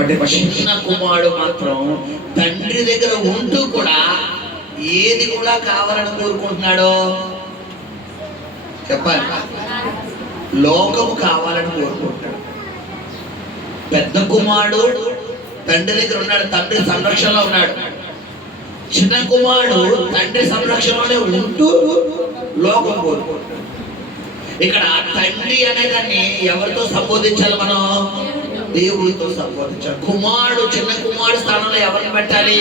But చిన్న కుమారుడు మాత్రం తండ్రి దగ్గర ఉంటూ కూడా ఏది కూడా కావాలని కోరుకుంటున్నాడో చెప్పాలి. లోకము కావాలని కోరుకుంటాడు. పెద్ద కుమారుడు తండ్రి దగ్గర ఉన్నాడు, తండ్రి సంరక్షణలో ఉన్నాడు. చిన్న కుమారుడు తండ్రి సంరక్షణలోనే ఉంటూ లోకం కోరుకుంటాడు. ఇక్కడ తండ్రి అనేదాన్ని ఎవరితో సంబోధించాలి? మనం దేవుడితో సంబోధించాలి. కుమారుడు, చిన్న కుమారుడు స్థానంలో ఎవరిని పెట్టాలి?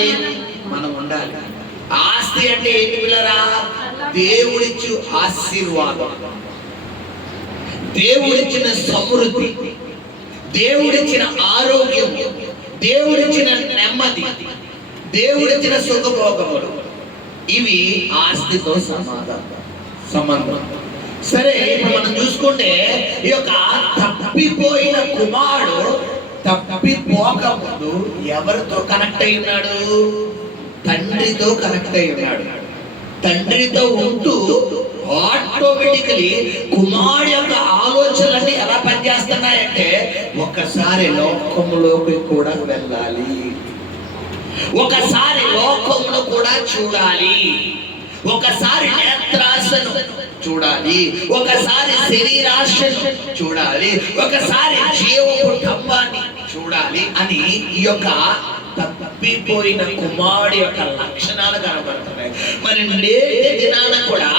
మనం ఉండాలి. ఆస్తి అంటే ఏంటి పిల్లరా? దేవుడిచ్చు ఆశీర్వాదం, దేవుడిచ్చిన సమృద్ధి, దేవుడిచ్చిన ఆరోగ్యం, దేవుడిచ్చిన నెమ్మది, దేవుడిచ్చిన సుఖభోగములు, ఇవి ఆస్తితో సంబంధం. సరే, ఇప్పుడు మనం చూసుకుంటే ఈ యొక్క తప్పిపోయిన కుమారుడు తప్పిపోకముందు ఎవరితో కనెక్ట్ అయి ఉన్నాడు? తండ్రితో కనెక్ట్ అయి ఉన్నాడు. తండ్రితో ఉంటూ ఆటోమేటికలీ కుమారుడు యొక్క ఆలోచనలన్నీ ఎలా పనిచేస్తున్నాయంటే, ఒకసారి లోకములోకి కూడా వెళ్ళాలి, ఒకసారి లోకమును కూడా చూడాలి, ఒకసారి నేత్రాశను చూడాలి, ఒకసారి శరీరాశను చూడాలి, ఒకసారి జీవపు డంబాన్ని చూడాలి అని ఈ యొక్క తప్పిపోయిన కుమారుడి యొక్క లక్షణాలు కనబడుతున్నాయి. మరి నేటి దినాన కూడా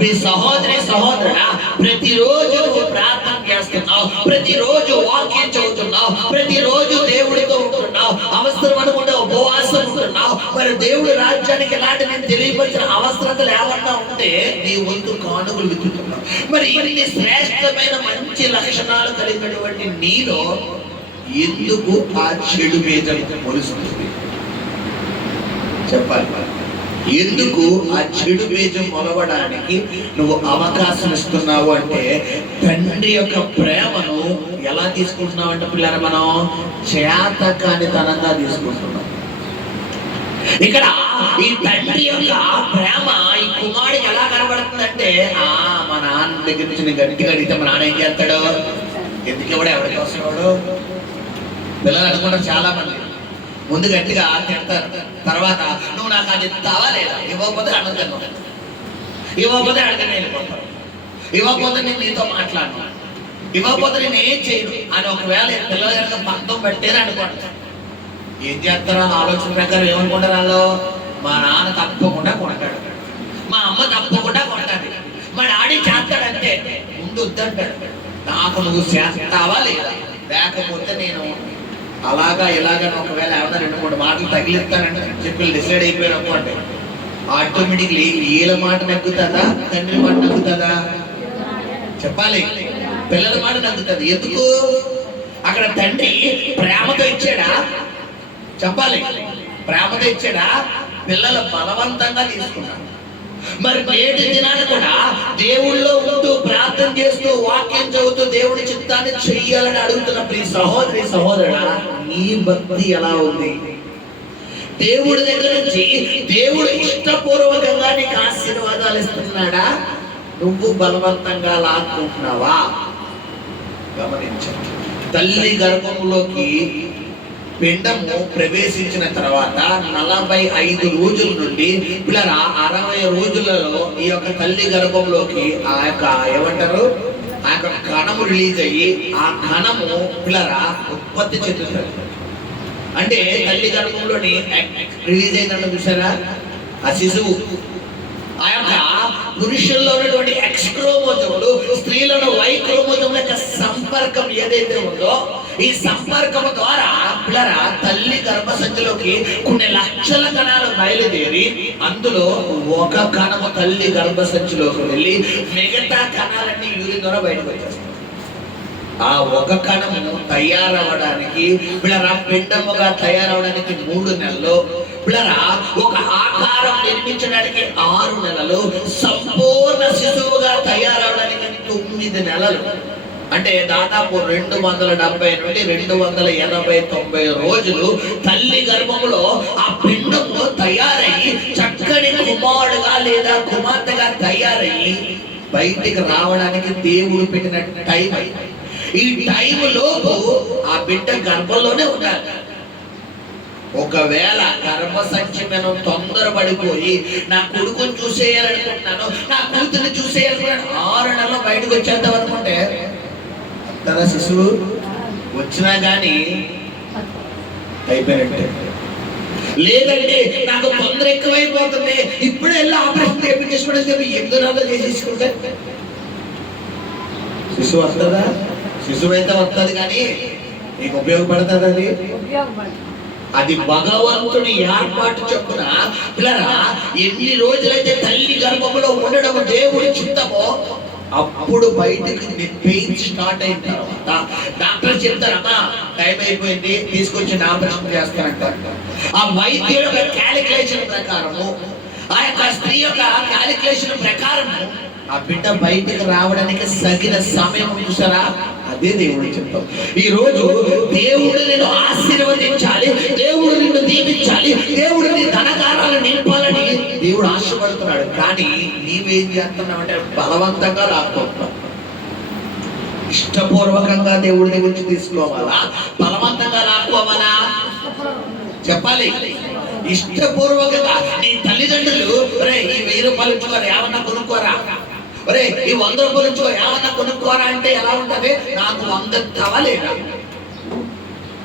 మీ సహోదరి సహోదరుడా, ప్రతిరోజు ప్రార్థన చేస్తున్నావు, ప్రతిరోజు వాక్యం చదువుతున్నావు, ప్రతిరోజు దేవుడితో ఉంటున్నావు, అవసరం అనుకుంటే ఉపవాసం ఉంటున్నావు. మరి దేవుడి రాజ్యానికి ఎలాంటి నేను తెలియపరిచిన అవసరతలు ఏమన్నా ఉంటే నీ వంతు కానుకలు విత్తుతున్నావు. మరి ఇన్ని శ్రేష్టమైన మంచి లక్షణాలు కలిగినటువంటి నీలో ఎందుకు ఆ చెడు బీజం మొలుస్తుంది? చెప్పాలి. ఎందుకు ఆ చెడు బీజం మొలవడానికి నువ్వు అవకాశం ఇస్తున్నావు అంటే, తండ్రి యొక్క ప్రేమను ఎలా తీసుకుంటున్నావు అంటే పిల్లలు, మనం చేతకానితనంగా తీసుకుంటున్నాం. ఇక్కడ ఈ తండ్రి యొక్క ప్రేమ ఈ కుమారుడికి ఎలా కనబడుతుందంటే, మా నాన్న దగ్గర నుంచి నేను గట్టిగా అడిగితే మా నాన్న ఏం చేస్తాడు? ఎందుకు కూడా ఎవరికి వస్తున్నాడు? పిల్లలు అనుకుంటారు చాలా మంది, ముందు గట్టిగా తింటారు, తర్వాత నువ్వు నాకు అది ఇస్తావా లేదా, ఇవ్వకపోతే అడుగుతాను, ఇవ్వకపోతే అడిగిన వెళ్ళిపోతాను, ఇవ్వకపోతే నేను నీతో మాట్లాడను, ఇవ్వకపోతే నేను ఏం చేయను అని ఒకవేళ పిల్లల కనుక పక్కం పెట్టేది అనుకుంటారు. ఏం చేస్తారో ఆలోచన ప్రకారం ఏమనుకుంటారు వాళ్ళు? మా నాన్న తప్పకుండా కొంటాడు, మా అమ్మ తప్పకుండా కొంటాడు, మా డాడీ చేస్తాడంటే ముందు వద్దంటాడు. నాకు నువ్వు చేస్తావా లేదా, లేకపోతే నేను అలాగా ఇలాగా ఒకవేళ ఏమన్నా 2-3 మాటలు తగిలిస్తానంటే చెప్పి డిసైడ్ అయిపోయారు అనుకోండి, ఆటోమేటిక్లీ వీళ్ళ మాట నగ్గుతుందా, తండ్రి మాట నగ్గుతుందా? చెప్పాలి. పిల్లల మాట నగ్గుతుంది. ఎందుకు? అక్కడ తండ్రి ప్రేమతో ఇచ్చాడా? చెప్పాలి. ప్రేమతో ఇచ్చాడా? పిల్లలు బలవంతంగా తీసుకున్నారు. మరి నేటి దినాన్ని కూడా దేవుళ్ళో ఉంటూ ప్రార్థన చేస్తూ వాక్యం చదువుతూ దేవుడి చిత్తాన్ని చెయ్యాలని అడుగుతున్న ప్రియ సహోదరి సహోదరుడా, నీ భక్తి ఎలా ఉంది? దేవుడి దగ్గర నుంచి దేవుడు ఇష్టపూర్వకంగా నీకు ఆశీర్వాదాలు ఇస్తున్నాడా, నువ్వు బలవంతంగా లాక్కుంటున్నావా? గమనించండి. తల్లి గర్భంలోకి పిండము ప్రవేశించిన తర్వాత 45 రోజుల నుండి పిల్లరా 60 రోజులలో ఈ యొక్క తల్లి గర్భంలోకి ఆ యొక్క ఏమంటారు, ఆ యొక్క కణము రిలీజ్ అయ్యి ఆ కణము పిల్లరా ఉత్పత్తి చెందుతుంది. అంటే తల్లి గర్భంలోని రిలీజ్ అయిందంటే చూసారా, ఆ శిశువు ఆ యొక్క పురుషుల్లో ఉన్నటువంటి ఎక్స్ క్రోమోజోములు స్త్రీలను వై క్రోమోజోముల యొక్క సంపర్కం ఏదైతే ఉందో, ఈ సంపర్కం ద్వారా పిల్లరా తల్లి గర్భసంచిలోకి కొన్ని లక్షల కణాలు బయలుదేరి అందులో ఒక కణము తల్లి గర్భసంచిలోకి వెళ్ళి మిగతా కణాలన్నీ యూరిన్ ద్వారా బయటకు వచ్చేస్తాయి. ఆ ఒక కణము తయారవడానికి పిల్లరా పిండముగా తయారవడానికి 3 నెలలు, పిల్లరా ఒక ఆకారం నిర్మించడానికి 6 నెలలు, సంపూర్ణ శిశువుగా తయారవడానికి 9 నెలలు. అంటే దాదాపు 270 నుండి 280-90 రోజులు తల్లి గర్భంలో ఆ పిండము తయారయ్యి చక్కని కుమారుడుగా లేదా కుమార్తెగా తయారయ్యి బయటికి రావడానికి దేవుడు పెట్టిన టైం. ఈ టైంలో ఆ బిడ్డ గర్భంలోనే ఉండాలి. ఒకవేళ గర్భసంచి మనం తొందరపడిపోయి నా కొడుకుని చూసేయాలనుకుంటున్నాను, నా కూతుర్ని చూసేయాలనుకుంటున్నాను, 6 నెలలు బయటకు వచ్చేద్దాం అనుకుంటే తన శిశువు వచ్చినా కానీ అయిపోయినట్టే. లేదంటే నాకు తొందర ఎక్కువైపోతుంది, ఇప్పుడే వెళ్ళి ఆపరేషన్ చేయించేసుకోవడం చెప్పి 8 నెలలు చేసేసుకుంటే శిశువు వస్తుందా? శిశువు అయితే వస్తుంది కానీ నీకు ఉపయోగపడుతుంది అది. అది భగవంతుని ఏర్పాటు చొప్పున పిల్లరా, ఎన్ని రోజులైతే తల్లి గర్భంలో ఉండడం దేవుడి చిత్తమో అప్పుడు బయటకు పెయిన్ స్టార్ట్ అయిన తర్వాత డాక్టర్ చెప్తారమ్మా టైం అయిపోయింది, తీసుకొచ్చి ఆపరేషన్ చేస్తారంటారు. ఆ వైద్యుల యొక్క క్యాలిక్యులేషన్ ప్రకారము, ఆ యొక్క స్త్రీ యొక్క క్యాలిక్యులేషన్ ప్రకారము ఆ బిడ్డ బయటకు రావడానికి తగిన సమయం చూసారా, అదే దేవుడు చెప్తాం. ఈ రోజు దేవుడు నిన్ను ఆశీర్వదించాలి, దేవుడు నిన్ను దీవించాలి, దేవుడు నీ ధనకారాలు నింపాలని దేవుడు ఆశపడుతున్నాడు. కానీ నీవేం చేస్తున్నావంటే బలవంతంగా లాక్కుంటున్నావు. ఇష్టపూర్వకంగా దేవుడి దగ్గర నుంచి తీసుకోవాలా, బలవంతంగా లాక్కోవాలా? చెప్పాలి. ఇష్టపూర్వకంగా నీ తల్లిదండ్రులు ఈ 1000 రూపాయలు ఇచ్చుకోరా, ఏమన్నా కొనుక్కోరా, ఒరే ఈ 100 రూపాయలు ఇచ్చుకో, ఏమన్నా కొనుక్కోరా అంటే ఎలా ఉంటది? నాకు 100 తవలేదా,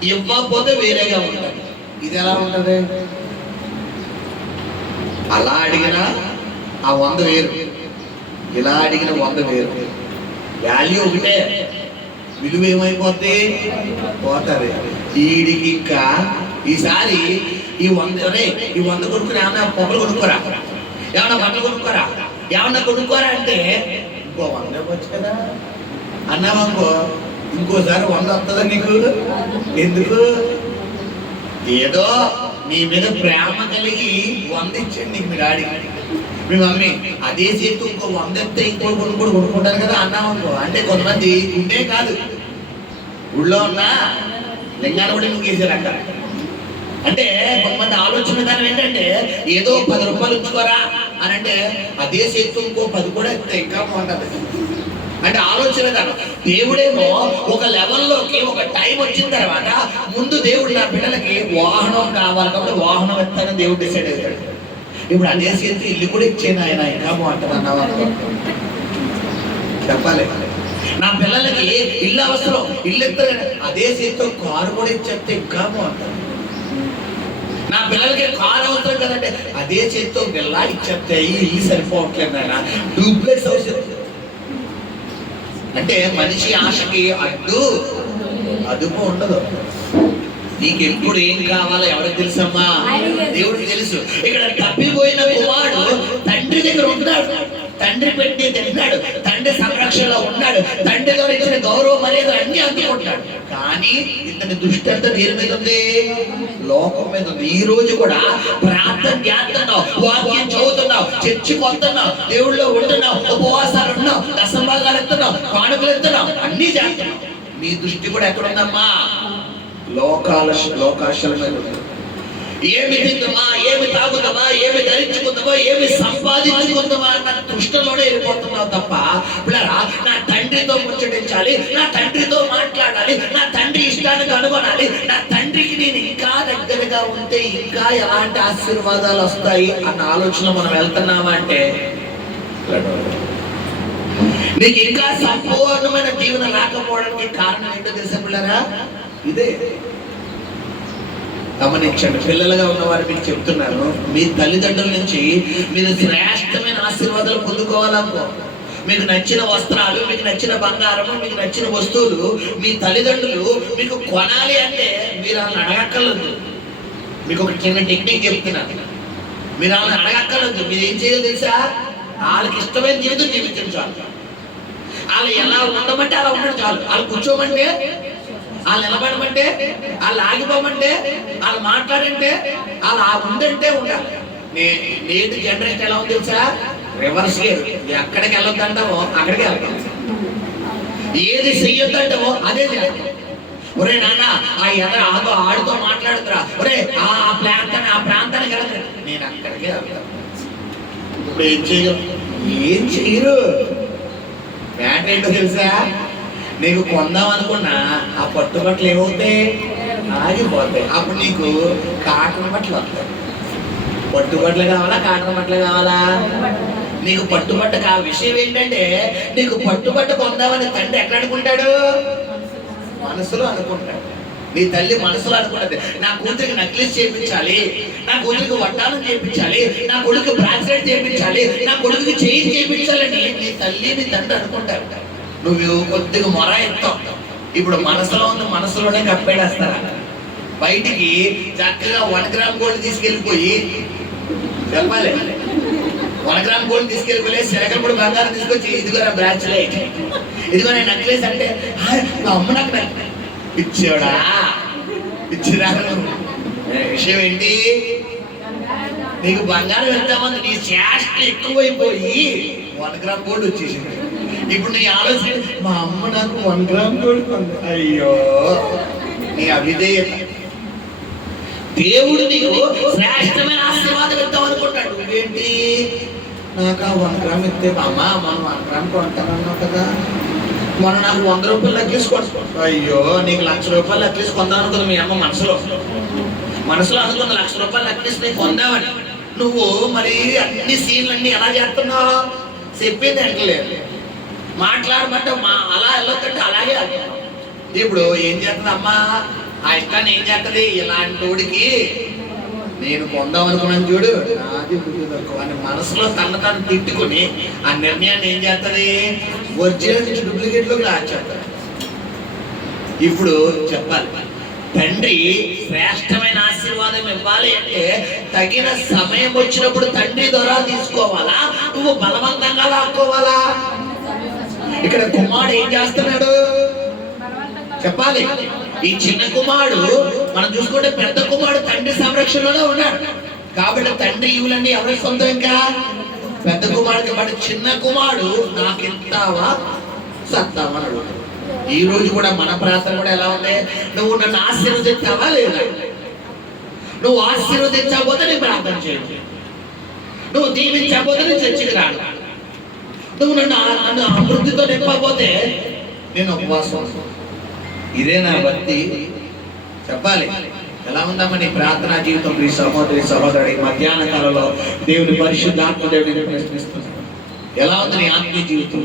ఇవ్వకపోతే వేరేగా ఉంటది. ఇది ఎలా ఉంటది? అలా అడిగినా ఆ 100 వేరు, ఇలా అడిగిన 100 వేరు. వాల్యూ ఒకటే, విలువ ఏమైపోద్ది? పోతుంది. వీడికి ఇంకా ఈసారి ఈ 100 కొనుక్కుని ఏమన్నా పొగలు కొనుక్కోరా, ఏమన్నా బట్టలు కొనుక్కోరా, ఏమన్నా కొనుక్కోరా అంటే ఇంకో 100 ఇవ్వచ్చు కదా అన్నామనుకో, ఇంకోసారి 100 వస్తుందా నీకు? ఎందుకు? ఏదో నీ మీద ప్రేమ కలిగి 100 ఇచ్చాడు నీకు మీ డాడీ, మీ మమ్మీ. అదే చేతు ఇంకో 100 ఎత్తే ఇంకో కొనుక్కుంటారు కదా అన్నామనుకో. అంటే కొంతమంది ఉండే కాదు, ఊళ్ళో ఉన్నా లింగాన కూడా నువ్వు గీసారు అక్కడ. అంటే కొంతమంది ఆలోచన విధానం ఏంటంటే ఏదో 10 రూపాయలు ఉంచుకోరా అని అంటే అదే చేతు ఇంకో 10 కూడా ఎత్తే ఇంకా బాగుంటుంది. అంటే ఆలోచన విధానం. దేవుడేమో ఒక లెవెల్లోకి ఒక టైం వచ్చిన తర్వాత ముందు దేవుడు నా బిడ్డలకి వాహనం కావాలి కాబట్టి వాహనం ఎత్తానని దేవుడు డిసైడ్ అవుతాడు. ఇప్పుడు అదే చేతి ఇల్లు కూడా ఇచ్చేది ఆయన, ఇంకా బాగుంటుంది అన్నవా? చెప్పాలి. నా పిల్లలకి ఇల్లు అవసరం, ఇల్లు ఎత్తాను, అదే చేతితో కారు కూడా ఇచ్చేస్తే ఇంకా బాగుంటుంది. నా పిల్లలకి కారు అవసరం కదంటే అదే చేతితో బిల్లా ఇచ్చేస్తే ఈ ఇల్లు సరిపోవట్లేదు ఆయన, డూప్లెక్స్ అవసరం. అంటే మనిషి ఆశకి అదుపు ఉండదు. నీకు ఎప్పుడు ఏం కావాలో ఎవరికి తెలుసమ్మా? దేవుడికి తెలుసు. ఇక్కడ తప్పిపోయిన కుమారుడు తండ్రి దగ్గర ఉన్నాడు, తండ్రి పెట్టి తిన్నాడు, తండ్రి సంరక్షణలో ఉన్నాడు, తండ్రి ద్వారా ఇచ్చిన గౌరవ మర్యాద అన్ని అందుకుంటాడు. కానీ ఇతని దృష్టి అంతా దేని మీద ఉంది? లోకం మీద ఉంది. ఈ రోజు కూడా ప్రార్థన చేస్తున్నావు, వాక్యం చదువుతున్నావు, చర్చికి వస్తున్నావు, దేవుళ్ళో ఉంటున్నావు, ఉపవాసాలు ఉన్నావు, దశంభాగాలు ఎత్తున్నావు, కానుకలు ఎత్తున్నావు, అన్ని చేస్తున్నావు. మీ దృష్టి కూడా ఎక్కడుందమ్మా? లోకాశల మీద. ఏమి తిందామా, ఏమి తాగుదామా, ఏమి ధరించుకుందామా, ఏమి సంపాదించుకుందామా అన్న దృష్టిలోనే వెళ్ళిపోతున్నావు తప్ప పిల్లరా నా తండ్రితో ముచ్చటించాలి, నా తండ్రితో మాట్లాడాలి, నా తండ్రి ఇష్టాన్ని కనుగొనాలి, నా తండ్రికి నేను ఇంకా దగ్గరగా ఉంటే ఇంకా ఎలాంటి ఆశీర్వాదాలు వస్తాయి అన్న ఆలోచన మనం వెళ్తున్నామా అంటే నీకు ఇంకా సంపూర్ణమైన జీవన రాకపోవడానికి కారణం ఏంటో తెలుసా పిల్లరా? ఇదే గమనించండి. పిల్లలుగా ఉన్నవారు మీకు చెప్తున్నాను, మీ తల్లిదండ్రుల నుంచి మీరు శ్రేష్టమైన ఆశీర్వాదాలు పొందుకోవాలనుకో, మీకు నచ్చిన వస్త్రాలు, మీకు నచ్చిన బంగారము, మీకు నచ్చిన వస్తువులు మీ తల్లిదండ్రులు మీకు కొనాలి అంటే మీరు వాళ్ళని అడగక్కర్లేదు. మీకు ఒక చిన్న టెక్నిక్ చెప్తున్నాను, మీరు వాళ్ళని అడగక్కర్లేదు. మీరు ఏం చేయాలి తెలుసా? వాళ్ళకి ఇష్టమైన జీవితం జీవించాలి. వాళ్ళు ఎలా ఉండమంటే అలా ఉండడం చాలు. వాళ్ళు కూర్చోమంటే, వాళ్ళు నిలబడమంటే, వాళ్ళు ఆగిపోమంటే, వాళ్ళు మాట్లాడంటే, వాళ్ళు ఉందంటే ఉండాలి. నేటి జనరేషన్ ఎలా ఉంది తెలుసా? Reverse gear. ఎక్కడికి వెళ్ళొద్దంటామో అక్కడికి వెళ్తాం, ఏది చెయ్యొద్దంటామో అదే చేస్తాం. ఒరే నాన్న ఆడితో మాట్లాడుతురా, ఒరే ఆ ప్రాంతానికి వెళ్ళదు, నేను అక్కడికే వెళ్తాను. ఇప్పుడు ఏం చెయ్యరు. మ్యాటర్ ఏంటో తెలుసా? నీకు కొందాం అనుకున్నా ఆ పట్టుబట్టలు ఏమవుతాయి? ఆగిపోతాయి. అప్పుడు నీకు కాటన్ బట్టలు వస్తాయి. పట్టుబట్టలు కావాలా, కాటన్ బట్టలు కావాలా? నీకు పట్టుబట్ట విషయం ఏంటంటే, నీకు పట్టుబట్ట పొందామని తండ్రి ఎక్కడ అనుకుంటాడు? మనసులో అనుకుంటాడు. నీ తల్లి మనసులో అనుకుంటుంది, నా కూతురికి నెక్లెస్ చేయించాలి, నా కూతురికి వడ్డానం చేయించాలి, నా కొడుకు బ్రాస్లెట్ చేయించాలి, నా కొడుకుకి చైన్ చేయించాలని నీ తల్లి నీ తండ్రి అనుకుంటారు. నువ్వు కొద్దిగా మొర ఎత్తావు. ఇప్పుడు మనసులో ఉన్న మనసులోనే కప్పేడేస్తారా? బయటికి చక్కగా 1 గ్రామ్ గోల్డ్ తీసుకెళ్ళిపోయి చెప్పాలి, 1 గ్రామ్ గోల్డ్ తీసుకెళ్ళిపోయి శనగలు బంగారం తీసుకొచ్చి ఇదిగో నా బ్రాస్లెట్, ఇదిగో నా నెక్లెస్ అంటే మా అమ్మ నాకు ఇచ్చేవాడా? ఇచ్చిరా? విషయం ఏంటి? నీకు బంగారం వెళ్తామని నీ చేష్టలు ఎక్కువైపోయి 1 గ్రామ్ గోల్డ్ వచ్చేసింది. ఇప్పుడు నీ ఆలోచన, మా అమ్మ నాకు 1 గ్రామ్ గోల్డ్ కొంది. అయ్యో, నీ అవిధేయత. దేవుడు నీకు శ్రేష్టమైన ఆశీర్వాదం ఇద్దాం అనుకుంటాడు. నువ్వేంటి, నాకు ఆ 1 గ్రామ్ ఇస్తే అమ్మ మనం 1 గ్రామ్ కొంటానన్నావు కదా, మొన్న నాకు 100 రూపాయలు లెక్కేసుకోవచ్చు. అయ్యో, నీకు 1,00,000 రూపాయలు లెక్కేసి కొందాం అనుకుంది మీ అమ్మ మనసులో అనుకుంది. 1,00,000 రూపాయలు లెక్కేసి నీకు కొందామని. నువ్వు మరి అన్ని సీన్లన్నీ ఎలా చేస్తున్నావు? చెప్పింది అంటలేదు, మాట్లాడమంటే అలా వెళ్ళొద్దంటే అలాగే అంటున్నావు. ఇప్పుడు ఏం చేస్తుంది అమ్మా? ఆ ఇష్టాన్ని ఏం చేస్తుంది? ఇలాంటి వాడికి నేను కొందాం అనుకున్నాను చూడు, నాది బుద్ధి తక్కువ అని మనసులో తను తిట్టుకుని ఆ నిర్ణయాన్ని ఏం చేస్తుంది? ఒరిజినల్ నుంచి డూప్లికేట్ లోకి రాచేస్తారు. ఇప్పుడు చెప్పాలి, తండ్రి శ్రేష్టమైన ఆశీర్వాదం ఇవ్వాలి అంటే తగిన సమయం వచ్చినప్పుడు తండ్రి ద్వారా తీసుకోవాలా, నువ్వు బలవంతంగా లాక్కోవాలా? ఇక్కడ కుమారుడు ఏం చేస్తున్నాడు చెప్పాలి. ఈ చిన్న కుమారుడు మనం చూసుకుంటే పెద్ద కుమారుడు తండ్రి సంరక్షణలో ఉన్నాడు కాబట్టి తండ్రి ఇవులన్నీ ఎవరి సొంతం? ఇంకా పెద్ద కుమారుడికి. బట్ చిన్న కుమారుడు నాకింతావా సత్తావా అని అడుగుతాడు. ఈ రోజు కూడా మన ప్రార్థన కూడా ఎలా ఉంది? నువ్వు నన్ను ఆశీర్వదించావా లేదా? నువ్వు ఆశీర్వదించకపోతే నేను ప్రార్థన చేయను, నువ్వు దీవించకపోతే నేను చర్చికి రాను, నువ్వు నన్ను అభివృద్ధితో నింపకపోతే నేను ఉపవాసం. ఇదే నా భక్తి చెప్పాలి. ఎలా ఉందమ్మా నీ ప్రార్థనా జీవితం? ఈ సహోదరి సహోదరుడు ఈ మధ్యాహ్న కాలంలో దేవుని పరిశుద్ధాత్మ దేవుడిని ప్రశ్నిస్తున్నాడు. ఎలా ఉంది నీ ఆత్మీయ జీవితం?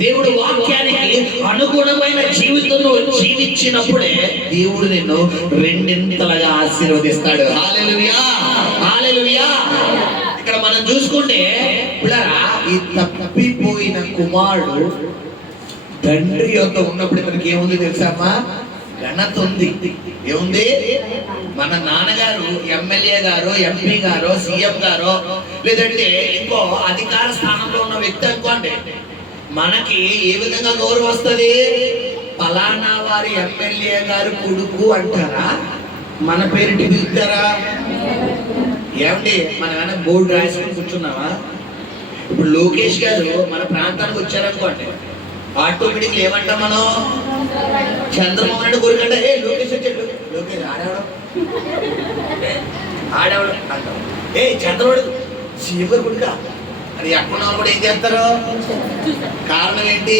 దేవుడు వాక్యానికి అనుగుణమైన జీవితం జీవించినప్పుడే దేవుడు నిన్ను రెండింతలుగా ఆశీర్వదిస్తాడు. హల్లెలూయా, హల్లెలూయా. ఇక్కడ మనం చూసుకుంటే పిల్లరా, ఈ తప్పిపోయిన కుమారుడు తండ్రి యొక్క ఉన్నప్పుడు ఇతనికి ఏముంది తెలుసామా? ఘనత ఉంది. ఏముంది? మన నాన్నగారు ఎమ్మెల్యే గారు, ఎంపీ గారు, సీఎం గారు, లేదంటే ఇంకో అధికార స్థానంలో ఉన్న వ్యక్తి అనుకోండి, మనకి ఏ విధంగా గౌరవం వస్తుంది? ఫలానా వారి ఎమ్మెల్యే గారు కొడుకు అంటారా? మన పేరుటి పిలుస్తారా? ఏమండి, మనం ఏమైనా బోర్డు రాసుకుని కూర్చున్నావా? ఇప్పుడు లోకేష్ గారు మన ప్రాంతానికి వచ్చారనుకోండి, ఆటోమేటిక్ ఏమంటాం మనం? చంద్రబాబు నాయుడు కొడుకంటే ఏ లోకేష్ వచ్చాడు, లోకేష్ ఆడేవాడు అంటాం. ఏ చంద్రబాబు సీఎం కొడుక అని ఎక్కడ కూడా ఏం చేస్తారు? కారణం ఏంటి?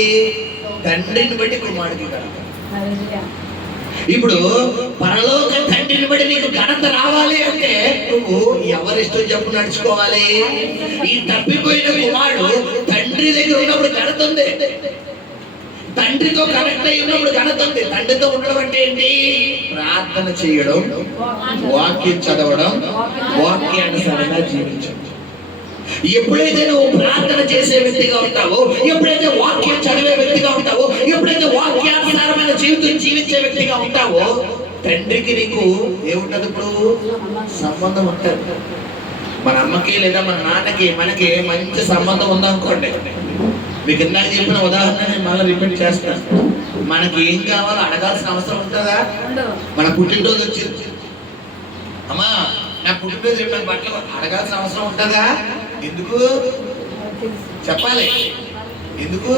తండ్రిని బట్టి కుమారుడికి ఘనత. ఇప్పుడు పరలోక తండ్రిని బట్టి నీకు ఘనత రావాలి అంటే నువ్వు ఎవరిష్టం చెప్పు నడుచుకోవాలి. ఈ తప్పిపోయిన కుమారుడు తండ్రి దగ్గర ఉన్నప్పుడు ఘనత ఉంది, తండ్రితో కనెక్ట్ అయి ఉన్నప్పుడు ఘనత ఉంది. తండ్రితో ఉండడం అంటే ఏంటి? ప్రార్థన చేయడం, వాక్యం చదవడం, వాక్యానుసారంగా జీవించడం. ఎప్పుడైతే నువ్వు ప్రార్థన చేసే వ్యక్తిగా ఉంటావో, ఎప్పుడైతే వాక్యం చదివే వ్యక్తిగా ఉంటావో, ఎప్పుడైతే వాక్యానుసారమైన జీవితం జీవించే వ్యక్తిగా ఉంటావో, తండ్రికి నీకు ఏముంటది? ఇప్పుడు సంబంధం ఉంటుంది. మన అమ్మకి లేదా మన నాన్నకి మనకి మంచి సంబంధం ఉందనుకోండి, మీకు ఇందాక చెప్పిన ఉదాహరణ నేను మళ్ళీ రిపీట్ చేస్తాను. మనకి ఏం కావాలో అడగాల్సిన అవసరం ఉంటుందా? మన పుట్టినరోజు వచ్చింది, అమ్మా నా పుట్టినరోజు రేపు నాకు బట్టలు అడగాల్సిన అవసరం ఉంటుందా? ఎందుకు చెప్పాలి? ఎందుకు?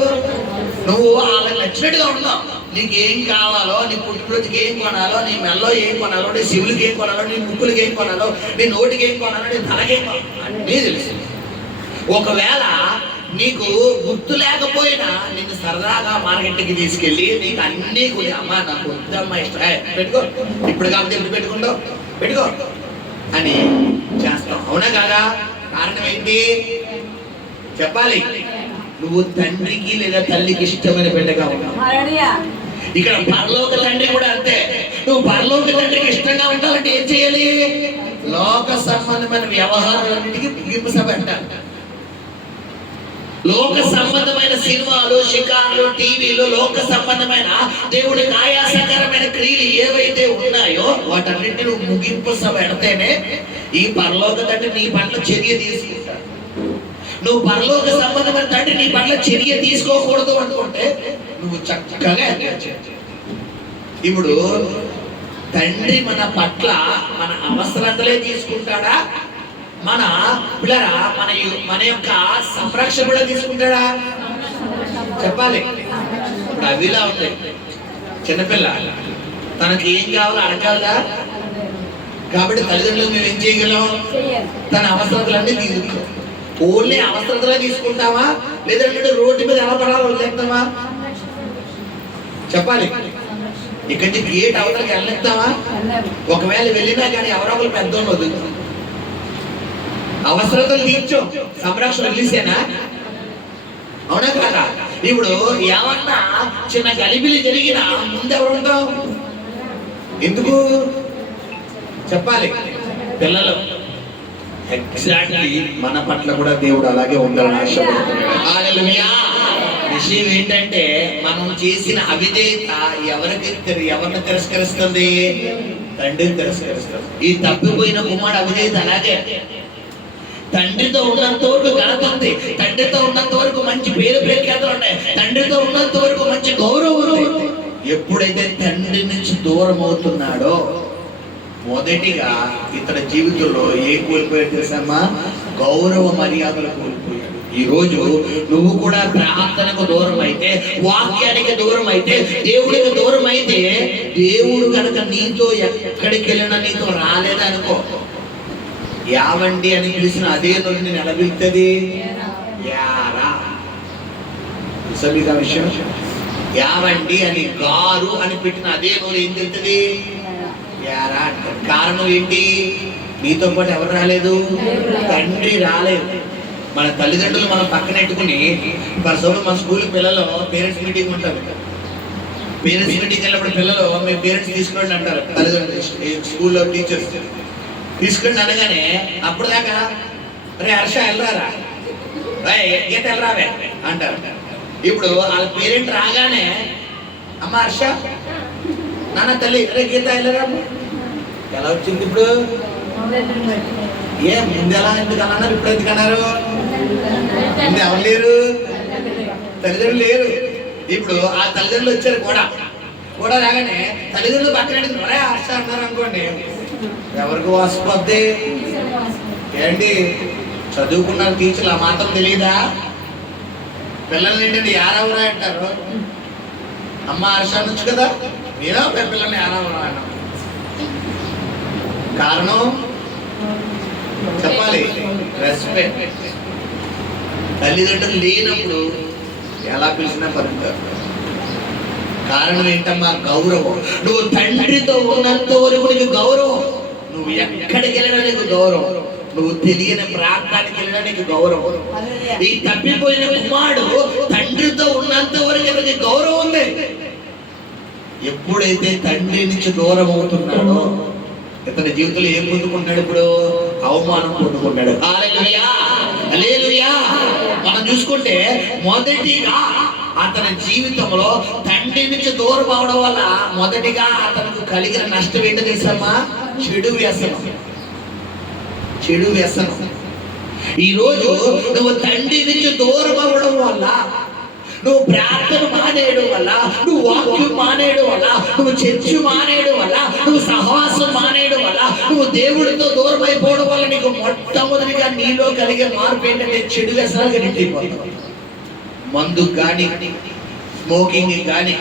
నువ్వు వాళ్ళకి నచ్చినట్టుగా ఉన్నావు. నీకు ఏం కావాలో, నీ పుట్టినరోజుకి ఏం కొనాలో, నీ మెల్లో ఏం కొనాలో, నీ శివులకి ఏం కొనాలో, నీ ముక్కులకి ఏం కొనాలో, నీ నోటికి ఏం కొనాలో, నీ తలకి ఏం కొనాలో అన్నీ తెలుసు. ఒకవేళ నీకు గుర్తు లేకపోయినా నిన్ను సరదాగా మార్కెట్కి తీసుకెళ్ళి నీకు అన్నీ కూడా అమ్మా నాకు వద్దమ్మా ఇష్టం పెట్టుకో ఇప్పుడు కాబట్టి ఎప్పుడు పెట్టుకుంటావు పెట్టుకో అని చేస్తాం. అవునా కాదా? కారణం ఏంటి చెప్పాలి? నువ్వు తండ్రికి లేదా తల్లికి ఇష్టమైన బిడ్డగా ఉన్నావు. ఇక్కడ పరలోక తండ్రి కూడా అంతే. నువ్వు పరలోక తండ్రికి ఇష్టంగా ఉండాలంటే ఏం చేయాలి? లోక సంబంధమైన వ్యవహారాలన్నిటికీ ముగింపు సభ పెట్టాలి. లోక సంబంధమైన సినిమాలు, షికార్లు, టీవీలు, లోక సంబంధమైన దేవుడికి ఆయాసకరమైన క్రియలు ఏవైతే ఉన్నాయో వాటన్నింటినీ నువ్వు ముగింపు సభ పెడితేనే ఈ పరలోక తండ్రి నీ పట్ల చర్య తీసుకుంటాడు. నువ్వు పరలోక సంబంధమైన తండ్రి నీ పట్ల చర్య తీసుకోకూడదు అనుకుంటే నువ్వు చక్కగా ఇప్పుడు తండ్రి మన పట్ల మన అవసరతలే తీసుకుంటాడా, మన పిల్లరా మన యొక్క సంరక్షణ కూడా తీసుకుంటాడా? చెప్పాలి. ఇప్పుడు అవిలా ఉంది చిన్నపిల్ల, తనకి ఏం కావాలో అడగాలా? కాబట్టి తల్లిదండ్రులు మేము ఏం చేయగలం? తన అవసరతలన్నీ తీసుకుంటాం. ఓన్లీ అవసరతలే తీసుకుంటావా లేదంటే రోడ్డు మీద ఎలా పడాలో వదిలేస్తావా? చెప్పాలి. ఇక్కడి నుంచి గేట్ అవతలకి వెళ్ళేస్తావా? ఒకవేళ వెళ్ళినా కానీ ఎవరో ఒకరు పెద్దోళ్ళు వదులుతాం. అవసరతలు తీర్చో, సంరక్షణ వదిలేసేనా? అవునా కాదా? ఇప్పుడు ఏమన్నా చిన్న గలిబిలి జరిగినా ముందు ఎవరు ఉంటాం? ఎందుకు చెప్పాలి? పిల్లలు ఎగ్జాక్ట్లీ మన పట్ల కూడా దేవుడు అలాగే ఉండాలని ఆశపడుతున్నాడు. విషయం ఏంటంటే మనం చేసిన అవిధేయత ఎవరిని తిరస్కరిస్తుంది? తండ్రిని తిరస్కరిస్తుంది. ఈ తప్పిపోయిన కుమారుడు అవిధేయత అలాగే. తండ్రితో ఉన్నంత వరకు ఘనత ఉంది, తండ్రితో ఉన్నంత వరకు మంచి పేరు ప్రఖ్యాతులు ఉన్నాయి, తండ్రితో ఉన్నంత వరకు మంచి గౌరవం ఉంది. ఎప్పుడైతే తండ్రి నుంచి దూరం అవుతున్నాడో మొదటిగా ఇతని జీవితంలో ఏం కోల్పోయాడు తెలుసమ్మా? గౌరవ మర్యాదలు కోల్పోయాడు. ఈ రోజు నువ్వు కూడా ప్రార్థనకు దూరం అయితే, వాక్యానికి దూరం అయితే, దేవుడికి దూరం అయితే, దేవుడు కనుక నీతో ఎక్కడికి వెళ్ళినా నీతో రాలేదనుకో, యావండి అని పిలిచిన అదే నోటిని నిలబెడుతుంది. యారా విషయం యావండి అని గారు అని పెట్టిన అదే నోరు ఏం తెలుస్తుంది? యారా అంటారు. కారణం ఏంటి? నీతో పాటు ఎవరు రాలేదు? తండ్రి రాలేదు. మన తల్లిదండ్రులు మనం పక్కన పెట్టుకుని మన స్కూల్ పిల్లలు పేరెంట్స్ మీటింగ్ ఉంటుంది. పేరెంట్స్ మీటింగ్ వెళ్ళినప్పుడు పిల్లలు మీ పేరెంట్స్ తీసుకోండి అంటారు. తల్లిదండ్రులు స్కూల్లో టీచర్స్ తీసుకుని అనగానే అప్పుడు దాకా రే హర్ష వెళ్ళరారా, గీత వెళ్ళరావే అంటారు. ఇప్పుడు వాళ్ళ పేరెంట్ రాగానే అమ్మ హర్ష, నాన్న తల్లి రే గీత వెళ్ళరా. ఎలా వచ్చింది ఇప్పుడు? ఏ ముందు ఎలా ఎందుకు అన్నారు, ఇప్పుడు ఎందుకు అన్నారు? ముందు ఎవరు లేరు? తల్లిదండ్రులు లేరు. ఇప్పుడు ఆ తల్లిదండ్రులు వచ్చారు కూడా రాగానే తల్లిదండ్రులు పక్కన రే హర్ష అన్నారు అనుకోండి, ఎవరికి వాసిపోద్ది? ఏంటి చదువుకున్నారు టీచర్లు ఆ మాత్రం తెలియదా? పిల్లల్ని ఏంటంటే యారెవరా అంటారు. అమ్మ హర్ష అనొచ్చు కదా, మీరా పిల్లల్ని యారెవరా అన్నా. కారణం చెప్పాలి, రెస్పెక్ట్. తల్లిదండ్రులు లేనప్పుడు ఎలా పిలిచినా పలుకుతారు. కారణం ఏంటమ్మా? గౌరవం. నువ్వు తండ్రితో ఉన్నంత వరకు నీకు గౌరవం. నువ్వు ఎక్కడికి వెళ్ళినా నీకు గౌరవం. నువ్వు తెలియని ప్రాంతానికి వెళ్ళినా నీకు గౌరవం. ఈ తప్పిపోయిన కుమారుడు తండ్రితో ఉన్నంత వరకు నీకు గౌరవం ఉంది. ఎప్పుడైతే తండ్రి నుంచి దూరం అవుతున్నాడో ఇతని జీవితంలో ఏం పొందుకుంటాడు? ఇప్పుడు అవమానం పొందుకుంటాడు. హల్లెలూయా, హల్లెలూయా. మనం చూసుకుంటే మొదటిగా అతని జీవితంలో తండ్రి నుంచి దూరం అవడం వల్ల మొదటిగా అతనికి కలిగిన నష్టం ఏంటో తెలుసమ్మా? చెడు వ్యసనం. చెడు వ్యసనం. ఈరోజు నువ్వు తండ్రి నుంచి దూరం అవ్వడం వల్ల, నువ్వు ప్రార్థన మానేయడం వల్ల, నువ్వు వాక్యం మానేయడం వల్ల, నువ్వు చర్చ్ మానేయడం వల్ల, నువ్వు సహవాసం మానేయడం వల్ల, నువ్వు దేవుడితో దూరం అయిపోవడం వల్ల నీకు మొట్టమొదటిగా నీలో కలిగే మార్పు ఏంటంటే చెడు వ్యసనాలుగా నిండిపోతావు. మందుకు కానీ, స్మోకింగ్ కానీ,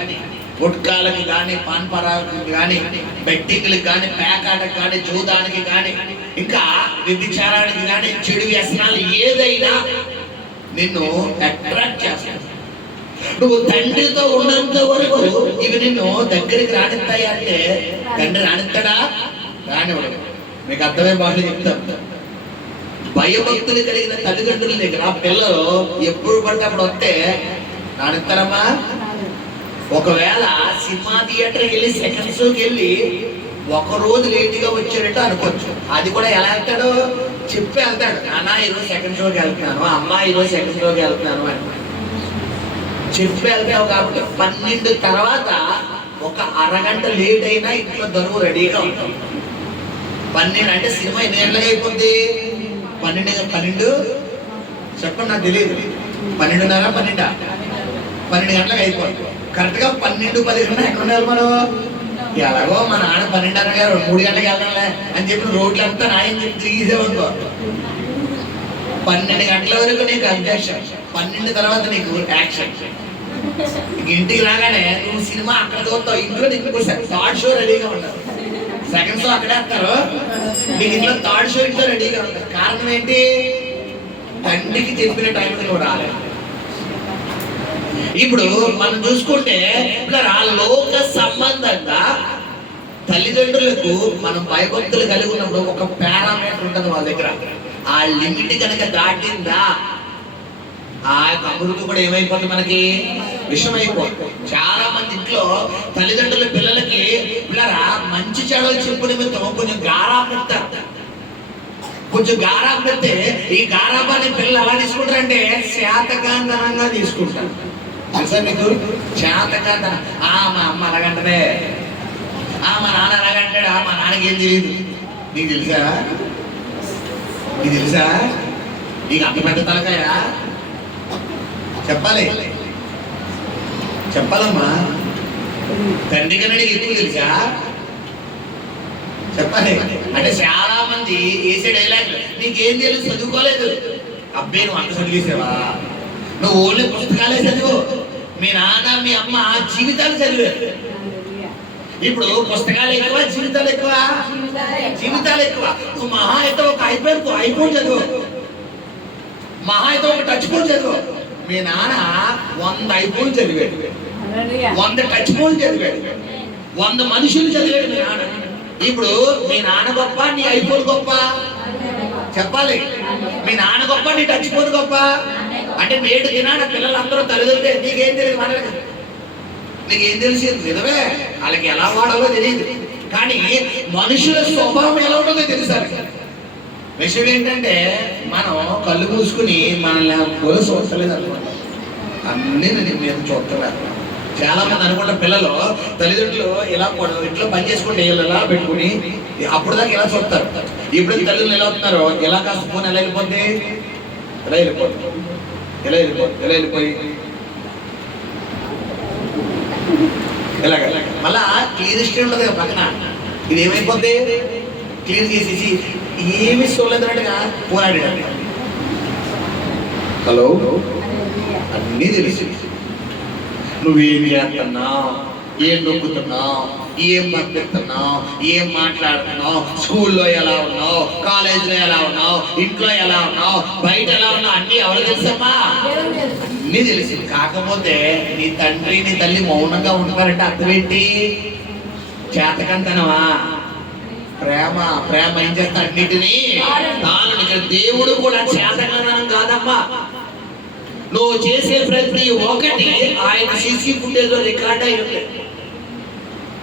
గుట్కాలకి కానీ, పాన్ పరాలకు కానీ, బెట్టింగ్లకు కానీ, పేకాటకు కానీ, జూదానికి కానీ, ఇంకా వ్యభిచారానికి కానీ, చెడు వ్యసనాలు ఏదైనా నిన్ను అట్రాక్ట్ చేస్తాయి. నువ్వు తండ్రితో ఉన్నంత వరకు ఇవి నిన్ను దగ్గరికి రానిస్తాయి అంటే తండ్రి రానిస్తాడా? రానివ్వడు. మీకు అర్థమే భాష చెప్తాను. భయభక్తులు కలిగిన తల్లిదండ్రుల దగ్గర పిల్లలు ఎప్పుడు పడితే అప్పుడు వస్తే రానిస్తారమ్మా? ఒకవేళ సినిమా థియేటర్కి వెళ్ళి సెకండ్ షోకి వెళ్ళి ఒక రోజు లేట్గా వచ్చాడంటే అనుకోవచ్చు. అది కూడా ఎలా వెళ్తాడు? చెప్పి వెళ్తాడు, నాన్న ఈరోజు సెకండ్ షోకి వెళ్తున్నాను, అమ్మ ఈరోజు సెకండ్ షోకి వెళ్తున్నాను అని చెప్పి వెళ్తావు. కాబట్టి 12 తర్వాత ఒక అరగంట లేట్ అయినా ఇంట్లో దరువు రెడీగా ఉంటాం. 12 అంటే సినిమా ఎన్ని గంటలకు అయిపోద్ది? 12 చెప్పండి, నాకు తెలియదు. 12:30, 12 గంటలకు అయిపోద్ది. కరెక్ట్గా 12:10 కన్నా ఎక్కడ ఉండాలి మనం? ఎలాగో మా నాన్న 12:30 గారు 3 గంటలకు వెళ్దాంలే అని చెప్పిన రోడ్లు అంతా నాయని చెప్పి తిరిగిసేవనుకో. 12 గంటల వరకు నీకు అబ్జెక్షన్, 12 తర్వాత నీకు యాక్షన్. ఇంటికి రాగానే నువ్వు సినిమా అక్కడ చూస్తావు, ఇంట్లో నీకు థర్డ్ షో రెడీగా ఉంటావు. సెకండ్ షో అక్కడే వస్తారు, నీకు ఇంట్లో థర్డ్ షో ఇంట్లో రెడీగా ఉంటారు. కారణం ఏంటి? తండ్రికి చెప్పిన టైంకి నువ్వు రాలేదు. ఇప్పుడు మనం చూసుకుంటే ఆ లోక సంబంధంగా తల్లిదండ్రులకు మనం భయభక్తులు కలిగి ఉన్నప్పుడు ఒక పారామీటర్ ఉంటుంది వాళ్ళ దగ్గర. ఆ లిమిట్ కనుక దాటిందా ఆ యొక్క అమృతం కూడా ఏమైపోతుంది, మనకి విషయం అయిపోతుంది. చాలా మంది ఇంట్లో తల్లిదండ్రుల పిల్లలకి పిల్లరా మంచి చెడలు చెప్పు నిమిత్తం కొంచెం గారాబం పెడతారు. కొంచెం గారాబం పెడితే ఈ గారాబాన్ని పిల్లలు ఎలా తీసుకుంటారంటే శాతకాంతనంగా తీసుకుంటారు. తెలుసా మీకు? శాతకాంతనం. మా అమ్మ అలాగంటదే, మా నాన్న అలాగంటాడు, మా నాన్నకి ఏం తెలియదు. నీకు తెలుసా? నీకు తెలుసా? నీకు అంత పెద్ద తలకాయ చెప్పాలి, చెప్పాలమ్మా. తండ్రి కన్నా నీకు ఎక్కువ తెలుసా? చెప్పాలి. అంటే చాలా మంది వేసే డైలాగ్, నీకేం తెలుసు, చదువుకోలేదు. అబ్బాయి నువ్వు అంత చదివేసావా? నువ్వు ఓన్లీ పుస్తకాలే చదువు. మీ నాన్న మీ అమ్మ జీవితాలు చదివారు. ఇప్పుడు పుస్తకాలు ఎక్కువ, జీవితాలు ఎక్కువ. జీవితాలు ఎక్కువ. నువ్వు మహా అయితే ఒక ఐఫోన్ చదువు, మహా అయితే ఒక టచ్ ఫోన్ చదువు. మీ నాన్న 100 ఐఫోన్ చదివాడు, 100 టచ్ ఫోన్ చదివాడు, 100 మనుషులు చదివాడు మీ నాన్న. ఇప్పుడు మీ నాన్న గొప్ప, నీ ఐఫోన్ గొప్ప? చెప్పాలి. మీ నాన్న గొప్ప, నీ టచ్ ఫోన్ గొప్ప? అంటే నేటి దినాన పిల్లలందరూ తల్లిదండ్రులే. నీకేం తెలియదు, మనకి నీకేం తెలిసి? నిజమే, వాళ్ళకి ఎలా వాడాలో తెలియదు. కానీ మనుషుల స్వభావం ఎలా ఉంటుందో తెలుసారు. విషయం ఏంటంటే మనం కళ్ళు మూసుకుని మనల్ని కూడా చూస్తలేదు అనుకోండి, అన్నీ నేను మీద చూస్తున్నారు. చాలా మంది అనుకుంటారు పిల్లలు తల్లిదండ్రులు ఇలా ఇంట్లో పని చేసుకుంటే ఇలా పెట్టుకుని అప్పుడు దాకా ఇలా చూస్తారు. ఇప్పుడు తల్లిదండ్రులు ఎలా అవుతున్నారు, ఎలా కాస్త ఫోన్ ఎలా వెళ్ళిపోద్ది, ఎలా వెళ్ళిపోద్ది, ఎలా వెళ్ళిపోద్ది, ఎలా వెళ్ళిపోయి ఇలాగ మళ్ళా క్లియర్ హిస్టరీ ఉంటుంది కదా పక్కన, ఇది ఏమైపోద్ది క్లియర్ చేసేసి ఏమి చూడలేదన్నట్టుగా పోరాడాడు. హలో, అన్నీ తెలిసి నువ్వేం చేస్తున్నావు, ఏం నొక్కుతున్నావు, ఏం పంపిస్తున్నావు, ఏం మాట్లాడుతున్నావు, స్కూల్లో ఎలా ఉన్నావు, కాలేజీలో ఎలా ఉన్నావు, ఇంట్లో ఎలా ఉన్నావు, బయట ఎలా ఉన్నావు, అన్నీ ఎవరు తెలుసమ్మా? అన్నీ తెలిసి. కాకపోతే నీ తండ్రి నీ తల్లి మౌనంగా ఉంటున్నారంటే అర్థం ఏంటి? చేతకంతనవా? ప్రేమ. ప్రేమ ఏం చేస్తా అన్నిటినీ తాను. ఇక్కడ దేవుడు కూడా చేతకంతనం కాదమ్మా. నువ్వు చేసే ప్రతి ఒక్కటి ఆయన సీసీ ఫుటేజ్ లో రికార్డ్ అయి ఉంది.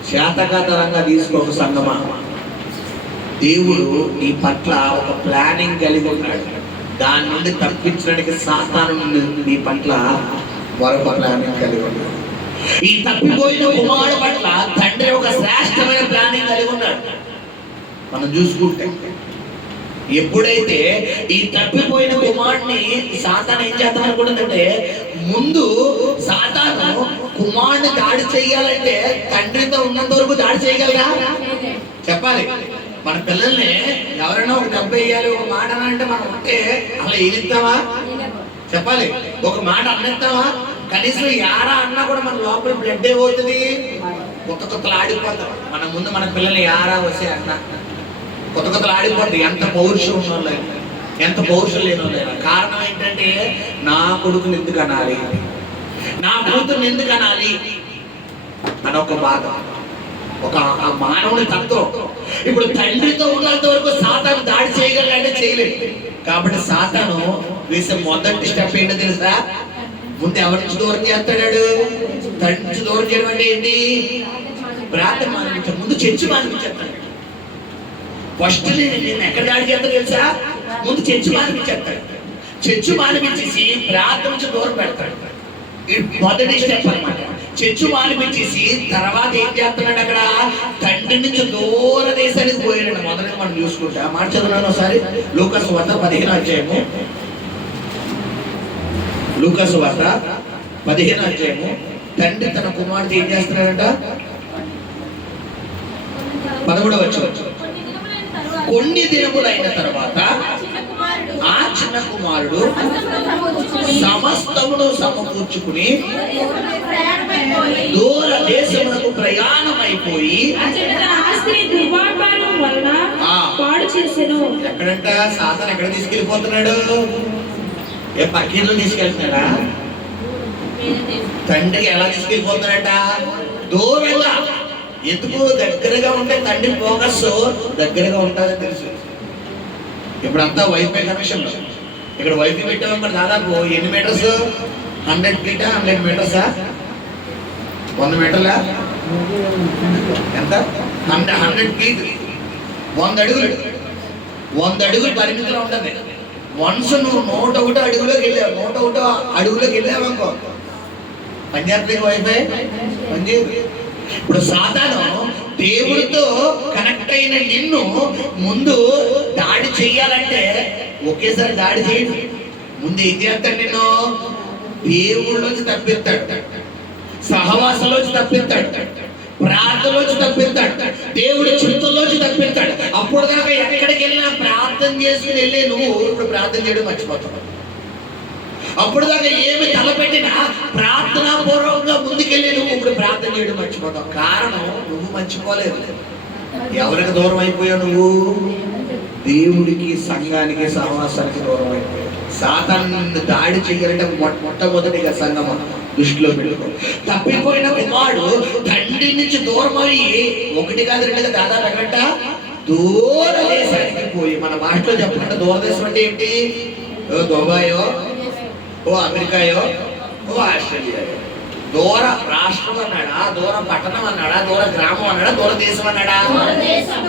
శాతకాతరంగా తీసుకోక సంగమా. దేవుడు నీ పట్ల ఒక ప్లానింగ్ కలిగి ఉన్నాడు. దాని నుండి తప్పించడానికి సాతాను నీ పట్ల మరొక ప్లానింగ్ కలిగి ఉన్నాడు. ఈ తప్పిపోయిన కుమారుడు పట్ల తండ్రి ఒక శ్రేష్టమైన ప్లానింగ్ కలిగి ఉన్నాడు. మనం చూసుకుంటే ఎప్పుడైతే ఈ తప్పిపోయిన కుమారుడిని సాతాను ఏం చేద్దాం అనుకుంటుందంటే, ముందు సాతాను కుమారుడిని దాడి చేయాలంటే తండ్రితో ఉన్నంత వరకు దాడి చేయగలరా? చెప్పాలి. మన పిల్లల్ని ఎవరైనా ఒక దెబ్బ వేయాలి, ఒక మాట అంటే మనం ఉంటే అలా ఏదిస్తావా? చెప్పాలి. ఒక మాట అన్నిస్తావా? కనీసం యారా అన్నా కూడా మన లోపల బ్లడ్ ఏమవుతుంది, కొత్తలు ఆడిపోతాం. మన ముందు మన పిల్లలు యారా వస్తే అన్నా కొత్తలు ఆడిపోతుంది. ఎంత పౌరుషం ఉన్న ఎంత పౌరుషం లేనోళ్ళైనా. కారణం ఏంటంటే నా కొడుకుని ఎందుకు అనాలి, నా కూతుర్ని ఎందుకు అనాలి అని ఒక బాధ, ఒక మానవుని తత్వం. ఇప్పుడు తండ్రితో ఉన్నంత వరకు సాతాను దాడి చేయగలంటే చేయలేదు. కాబట్టి సాతాను వేసే మొదటి స్టెప్ ఏంటో తెలుసా? ముందు ఎవరి నుంచి దూరం చేస్తాడు? తండ్రి నుంచి దూరం చేయడం అంటే ఏంటి? ప్రార్థన మానిపించాడు. ముందు చర్చి మానిపించేస్తాడు. ఫస్ట్ నేను ఎక్కడ దాడి చేస్తాడు తెలుసా? ముందు చర్చి మానిపించేస్తాడు. చర్చి మానిపించేసి ప్రార్థన నుంచి దూరం పెడతాడు. మొదటి స్టెప్ అన్నమాట. చర్చి మానిపించేసి తర్వాత ఏం చేస్తున్నాడు? అక్కడ తండ్రి నుంచి దూర దేశానికి పోయాడు. మొదటి మనం చూసుకుంటా మాట చదువున్నాను ఒకసారి. లూకాసు వార్త 15వ అధ్యాయము. లూకాసు వార్త 15వ అధ్యాయము. తండ్రి తన కుమారుడు ఏం చేస్తున్నాడంట? 13వ వచనం. కొన్ని దినములైన తర్వాత ఆ చిన్న కుమారుడు సమస్తమును సమకూర్చుకుని దూర దేశములకు ప్రయాణమైపోయి ఎక్కడంట? సాతాను ఎక్కడ తీసుకెళ్ళిపోతున్నాడు? ఏ పక్కీలో తీసుకెళ్తున్నాడా? తండ్రికి ఎలా తీసుకెళ్ళిపోతున్నాడట? దూరంగా. ఎందుకు? దగ్గరగా ఉంటే తండ్రి ఫోకస్ దగ్గరగా ఉంటుందని తెలుసు. ఇప్పుడంతా వైఫై కనెక్షన్. ఇక్కడ వైఫై పెట్టాము. మరి దాదాపు ఎన్ని మీటర్స్? 100 ఫీటా 100 మీటర్సా? 100 మీటర్లా? ఎంత? 100 ఫీట్, 100 అడుగులు. 100 అడుగులు పరిమితిలో ఉంటుంది. వన్స్ నువ్వు 101 అడుగులోకి వెళ్ళావు, 101 అడుగులోకి వెళ్ళావనుకో పంజాబ్కి వైఫై పనిచేయదు. ఇప్పుడు సాతాను దేవుడితో కనెక్ట్ అయిన నిన్ను ముందు దాడి చెయ్యాలంటే ఒకేసారి దాడి చేయడు. ముందు ఏం చేస్తాడు? నిన్ను దేవుళ్ళలోంచి తప్పిస్తాడు, సహవాసంలోంచి తప్పిస్తాడు, ప్రార్థనలోంచి తప్పిస్తాడు, దేవుడి చిత్తంలోంచి తప్పిస్తాడు. అప్పుడు దాకా ఎక్కడికి వెళ్ళినా ప్రార్థన చేసుకుని వెళ్ళే నువ్వు ఇప్పుడు ప్రార్థన చేయడం మర్చిపోతావు. అప్పుడు దాకా ఏమి తలపెట్టినా ప్రార్థనా పూర్వకంగా ముందుకెళ్ళి నువ్వు ఇప్పుడు ప్రార్థన చేయడం మర్చిపోతావు. కారణం నువ్వు మర్చిపోలేదు. ఎవరికి దూరం అయిపోయావు? నువ్వు దేవుడికి, సంఘానికి, సహవాసానికి దూరం అయిపోయావు. సాతాను దాడి చేయాలంటే మొట్టమొదటిగా సంఘం దృష్టిలో పెట్టుకో. తప్పిపోయిన కుమారుడు తండ్రి నుంచి దూరం అయ్యి ఒకటి కాదు రెండుగా దాదాపు ఎక్కడంట? దూర దేశానికి పోయి. మన భాషలో చెప్పాలంటే దూరదేశం అంటే ఏంటి? ఓ దుబాయో, ఓ అమెరికాయో, ఓ ఆస్ట్రేలియాయో. దూర రాష్ట్రం అన్నాడా, దూర పట్టణం అన్నాడా, దూర గ్రామం అన్నాడా, దూర దేశం అన్నాడా?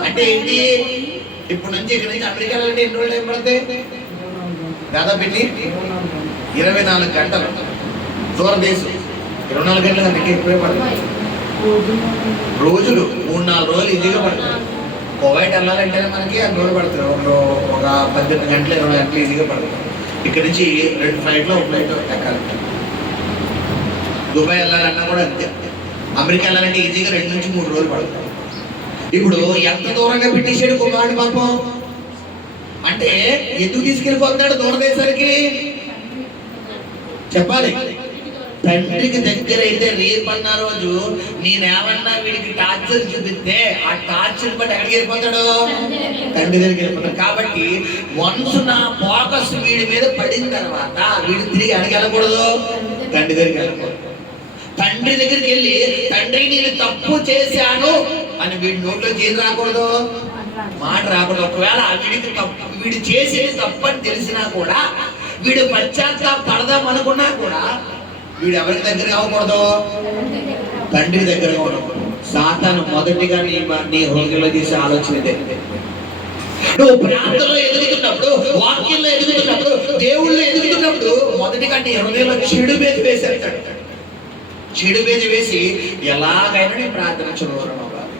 అంటే ఏంటి? ఇప్పుడు నుంచి ఇక్కడ నుంచి అమెరికాలో అంటే ఎన్ని రోజులు ఏం పడతాయి? దాదాపు 24 గంటలు. దూర దేశం 24 గంటలు కంటే ఎక్కువే పడుతుంది. రోజులు 3-4 రోజులు ఈజీగా పడుతుంది. కువైట్ వెళ్ళాలంటేనే మనకి 2 రోజులు పడుతుంది. ఒక 18 గంటలు 20 గంటలు ఈజీగా పడుతుంది. ఇక్కడ నుంచి 2 ఫ్లైట్లో ఒక ఫ్లైట్ ఎక్కాలి. దుబాయ్ వెళ్ళాలన్నా కూడా అంతే. అమెరికా వెళ్ళాలంటే ఈజీగా 2 నుంచి 3 రోజులు పడుతుంది. ఇప్పుడు ఎంత దూరంగా పెట్టేసాడు కుమారుడు పాపం. అంటే ఎందుకు తీసుకెళ్ళిపోతున్నాడు దూరదేశానికి? చెప్పాలి. తండ్రికి దగ్గర అయితే రేపన్న రోజు నేనేమన్నా వీడికి టార్చర్ చూపిస్తే ఆ టార్చర్ బట్టి ఎక్కడికి వెళ్ళిపోతాడు? తండ్రి దగ్గరికి వెళ్ళిపోతాడు. కాబట్టి వన్స్ నా ఫోకస్ వీడి మీద పడిన తర్వాత వీడు తిరిగి ఎక్కడికి వెళ్ళకూడదు? తండ్రి దగ్గరికి వెళ్ళకూడదు. తండ్రి దగ్గరికి వెళ్ళి తండ్రి నేను తప్పు చేశాను అని వీడి నోట్లో చేసి రాకూడదు, మాట రాకూడదు. ఒకవేళ వీడు చేసేది తప్పు అని తెలిసినా కూడా, వీడు పశ్చాత్తాపడదాం అనుకున్నా కూడా వీడు ఎవరికి దగ్గర అవ్వకూడదు? తండ్రి దగ్గర ఉండకూడదు. సాతాను మొదటిగా నీ హృదయంలో చేసే ఆలోచన ఇదే. నువ్వు ప్రార్థనలో ఎదుగుతున్నప్పుడు, వాక్యంలో ఎదుగుతున్నప్పుడు, దేవుళ్ళు ఎదుగుతున్నప్పుడు మొదటిగా నీ హృదయంలో చెడు బేది వేసేస్తాడు. చెడు బేది వేసి ఎలాగైనా నీ ప్రార్థన నుంచి దూరం అవ్వాలి,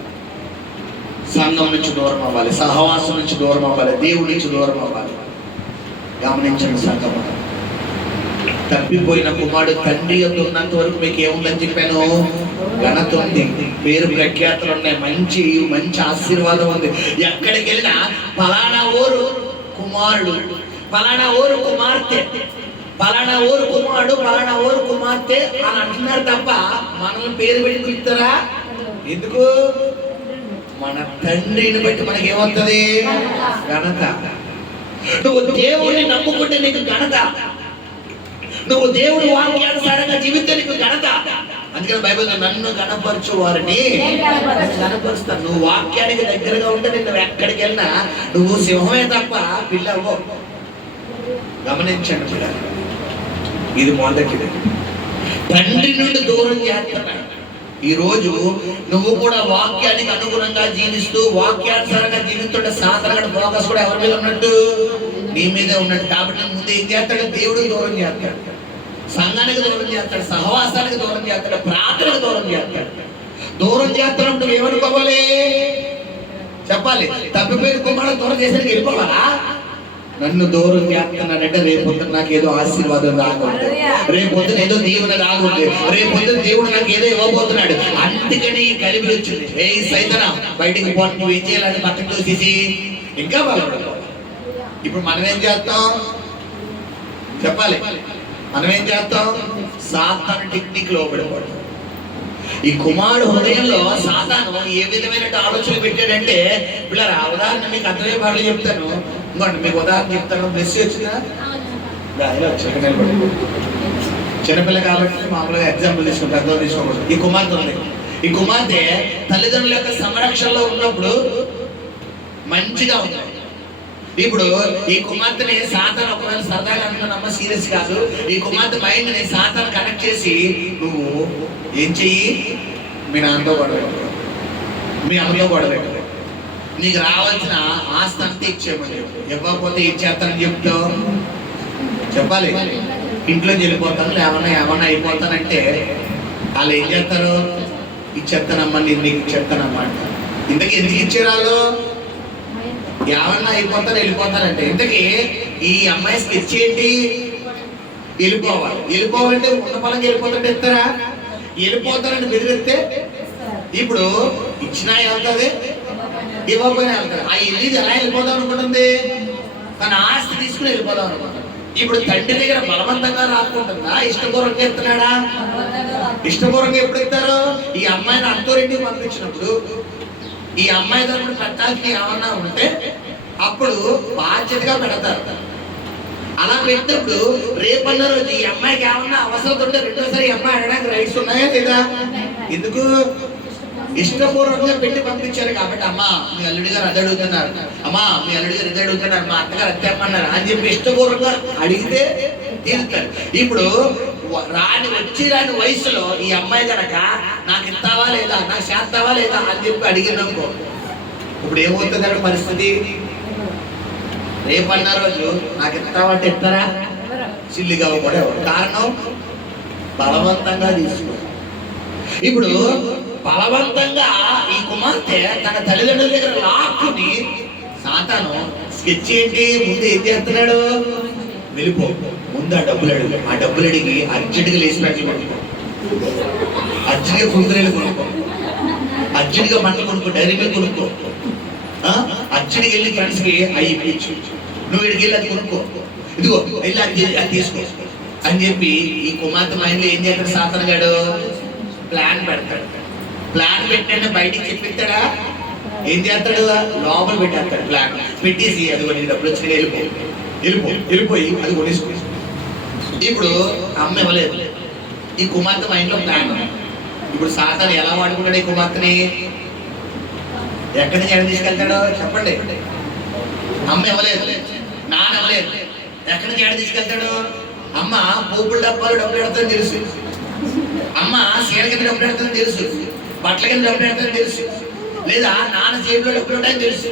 సంఘం నుంచి దూరం అవ్వాలి, సహవాసం నుంచి దూరం అవ్వాలి, దేవుడి నుంచి దూరం అవ్వాలి. గమనించండి సంఘం. తప్పిపోయిన కుమారుడు తండ్రి యొద్ద ఉన్నంత వరకు మీకు ఏముందని చెప్పాను? ఘనత ఉంది, పేరు ప్రఖ్యాతులు ఉన్నాయి, మంచి మంచి ఆశీర్వాదం ఉంది. ఎక్కడికి వెళ్ళినా ఫలానా ఊరు కుమారుడు, ఫలానా ఊరు కుమార్తె, ఫలానా ఊరు కుమారుడు, ఫలానా ఊరు కుమార్తె అని అంటున్నారు తప్ప మనల్ని పేరు పెట్టి పిలుస్తారా? ఎందుకు? మన తండ్రిని బట్టి మనకి ఏమవుతుంది? ఘనత. నువ్వు దేవుడిని నమ్ముకుంటే నీకు ఘనత, నువ్వు దేవుడి వాక్యానుసారంగా జీవితే నీకు ఘనత. అందుకని బైబిల్ నన్ను గణపరచు వారిని గణపరుస్తాను. నువ్వు వాక్యానికి దగ్గరగా ఉంటే నువ్వు ఎక్కడికి వెళ్ళినా నువ్వు సింహమే తప్ప పిల్లవో. గమనించండి పిల్లలు, ఇది మొదటిది. తండ్రి నుండి దూరం చేస్తున్నాడు. ఈ రోజు నువ్వు కూడా వాక్యానికి అనుగుణంగా జీవిస్తూ వాక్యానుసారంగా జీవిస్తుంటే సాధారణ ఫోకస్ కూడా ఎవరి మీద ఉన్నట్టు? నీ మీదే ఉన్నట్టు. కాబట్టి ముందు ఏం చేస్తాడు? దేవుడికి దూరం చేస్తాడు, సంఘానికి దూరం చేస్తాడు, సహవాసానికి దూరం చేస్తాడు, ప్రార్థనకు దూరం చేస్తాడు. దూరం చేస్తున్నప్పుడు నువ్వు ఏమనుకోవాలి? చెప్పాలి, తప్పిపోయిన కుమారుడు దూరం చేసేది వెళ్ళిపోవాలా? నన్ను దూరం చేస్తున్నానంటే రేపొద్దున నాకు ఏదో ఆశీర్వాదం రాకుండా, రేపొద్దున ఏదో దీవెన రాకుండా, రేపొద్దున దేవుడు నాకు ఏదో ఇవ్వబోతున్నాడు. అందుకని కలిపి వచ్చింది. ఏ సైతనా బయటికి పోటీ నువ్వు ఏం చేయాలని పక్కన చూసేసి ఇంకా బలపడతావు. ఇప్పుడు మనం ఏం చేస్తాం? చెప్పాలి, మనం ఏం చేస్తాం? సాతాను టెక్నిక్ లో పడిపోతాం. ఈ కుమారుడు హృదయంలో సాతాను ఏ విధమైన ఆలోచన పెట్టాడంటే, పిల్లలు ఆ ఉదాహరణ మీకు అర్థమయ్యే భాషలో చెప్తాను. ఇంకోండి మీకు ఉదాహరణ చెప్తాను. బ్లెస్ వచ్చిందా? చిన్నపిల్ల కాబట్టి మామూలుగా ఎగ్జాంపుల్ తీసుకుంటాం, అర్థం తీసుకోకూడదు. ఈ కుమార్తె ఉంది. ఈ కుమార్తె తల్లిదండ్రుల యొక్క సంరక్షణలో ఉన్నప్పుడు మంచిగా ఉంది. ఇప్పుడు ఈ కుమార్తెని సాతాను ఒకవేళ సరదాగా అనుకున్నామా, సీరియస్ కాదు. ఈ కుమార్తె మైండ్ ని సాతాను కనెక్ట్ చేసి నువ్వు ఏం చెయ్యి? మీ నాన్నతో గొడవ, మీ అమ్మతో గొడవ, నీకు రావాల్సిన ఆస్తి అంతా ఇచ్చేయమని చెప్పు. ఇవ్వకపోతే ఏం చేస్తానని చెప్తావు? చెప్పాలి, ఇంట్లో వెళ్ళిపోతాను, ఏమన్నా అయిపోతానంటే వాళ్ళు ఏం చేస్తారు? ఇచ్చేస్తానమ్మా, నేను నీకు ఇచ్చేస్తానమ్మా అంట. ఇంతకీ ఎందుకు ఇచ్చారు వాళ్ళు? ఏమన్నా అయిపోతాను వెళ్ళిపోతానంటే. ఇంతకీ ఈ అమ్మాయి స్కెచ్ ఏంటి? వెళ్ళిపోవాలి. వెళ్ళిపోవాలంటే ఉన్న పొలంగా వెళ్ళిపోతాంటే ఇస్తారా? వెళ్ళిపోతారని బెదిరిస్తే ఇప్పుడు ఇచ్చినా వెళ్తుంది, ఇవ్వకపోయినా వెళ్తారు. ఆ వెళ్ళి ఎలా వెళ్ళిపోదాం అనుకుంటుంది? తన ఆస్తి తీసుకుని వెళ్ళిపోదాం అనుకుంటుంది. ఇప్పుడు తండ్రి దగ్గర బలవంతంగా రాకుంటుందా? ఇష్టపూర్వకంగా ఎత్తున్నాడా? ఇష్టపూర్వకంగా ఎప్పుడు ఎత్తారు? ఈ అమ్మాయిని అత్తోరింటికి పంపించినప్పుడు ఈ అమ్మాయి తరపున పెట్టాల్సి ఏమన్నా ఉంటే అప్పుడు బాధ్యతగా పెడతారు. అలా పెట్టినప్పుడు రేపన్న రోజు ఈ అమ్మాయికి ఏమన్నా అవసరం ఉంటే రెండోసారి ఈ అమ్మాయి అడగడానికి రైట్స్ ఉన్నాయా లేదా? ఎందుకు? ఇష్టపూర్వకంగా పెట్టి పంపించారు కాబట్టి. అమ్మా మీ అల్లుడి గారు అది అడుగుతున్నారు, అమ్మా మీ అల్లుడి గారు ఇది అడుగుతున్నారు, మా అత్తగారు అది తెమ్మన్నారు అని చెప్పి ఇష్టపూర్వకంగా అడిగితే తీరుతారు. ఇప్పుడు రాని వయసులో ఈ అమ్మాయి కనుక నాకు ఇస్తావా లేదా, నాకు చేస్తావా లేదా అని చెప్పి అడిగినాకో ఇప్పుడు ఏమవుతుంది అక్కడ పరిస్థితి? రేపన్న రోజు నాకు ఇస్తావా అంటే ఇస్తారా? సిల్లిగా కూడా ఎవరు కారణం? బలవంతంగా తీసుకో. ఇప్పుడు బలవంతంగా ఈ కుమార్తె తన తల్లిదండ్రుల దగ్గర లాక్కుని సాతాను స్కెచ్ ఏంటి? ముందు ఏం చేస్తున్నాడు? వెళ్ళిపో, ముందు ఆ డబ్బులు అడుగు. ఆ డబ్బులు అడిగి అర్జెంటుగా లేచి పెట్టి కొనుక్కో, అర్జెంట్గా కురుకురేలు కొనుక్కో, అర్జెంట్గా బట్టలు కొనుక్కో, డైరీ మీద కొనుక్కో, అర్జెంట్గా వెళ్ళి ఫ్రెండ్స్కి అవి ఇప్పించు, నువ్వు ఇక్కడికి వెళ్ళి అది కొనుక్కో, ఇదిగో వెళ్ళి అది తీసుకో అని చెప్పి ఈ కుమార్తె మైండ్లో ఏం చేస్తాడు సాతాను గాడు? ప్లాన్ పెడతాడు. ప్లాన్ పెట్టండి బయటికి చెప్పిస్తాడా? ఏం చేస్తాడు? లోపల పెట్టేస్తాడు. ప్లాన్ పెట్టేసి అది కొన్ని డబ్బులు వచ్చినా వెళ్ళిపోయి అది కొనేసుకో. ఇప్పుడు అమ్మ ఇవ్వలేదు, ఈ కుమార్తె మైండ్లో ప్లాన్. ఇప్పుడు సాతాను ఎలా వాడుకుంటాడు ఈ కుమార్తెని? ఎక్కడి నుంచి ఎక్కడ తీసుకెళ్తాడో చెప్పండి. అమ్మ ఇవ్వలేదు, నాన్న ఇవ్వలేదు, ఎక్కడి నుంచి ఎక్కడ తీసుకెళ్తాడు? అమ్మ పోపుల డబ్బాలు డబ్బులు పెడతాదని తెలుసు, అమ్మ సీర కింద డబ్బులు పెడతాదని తెలుసు, బట్టల కింద డబ్బులు పెడతాదని తెలుసు, లేదా నాన్న జేబులో డబ్బులు ఉంటాయని తెలుసు.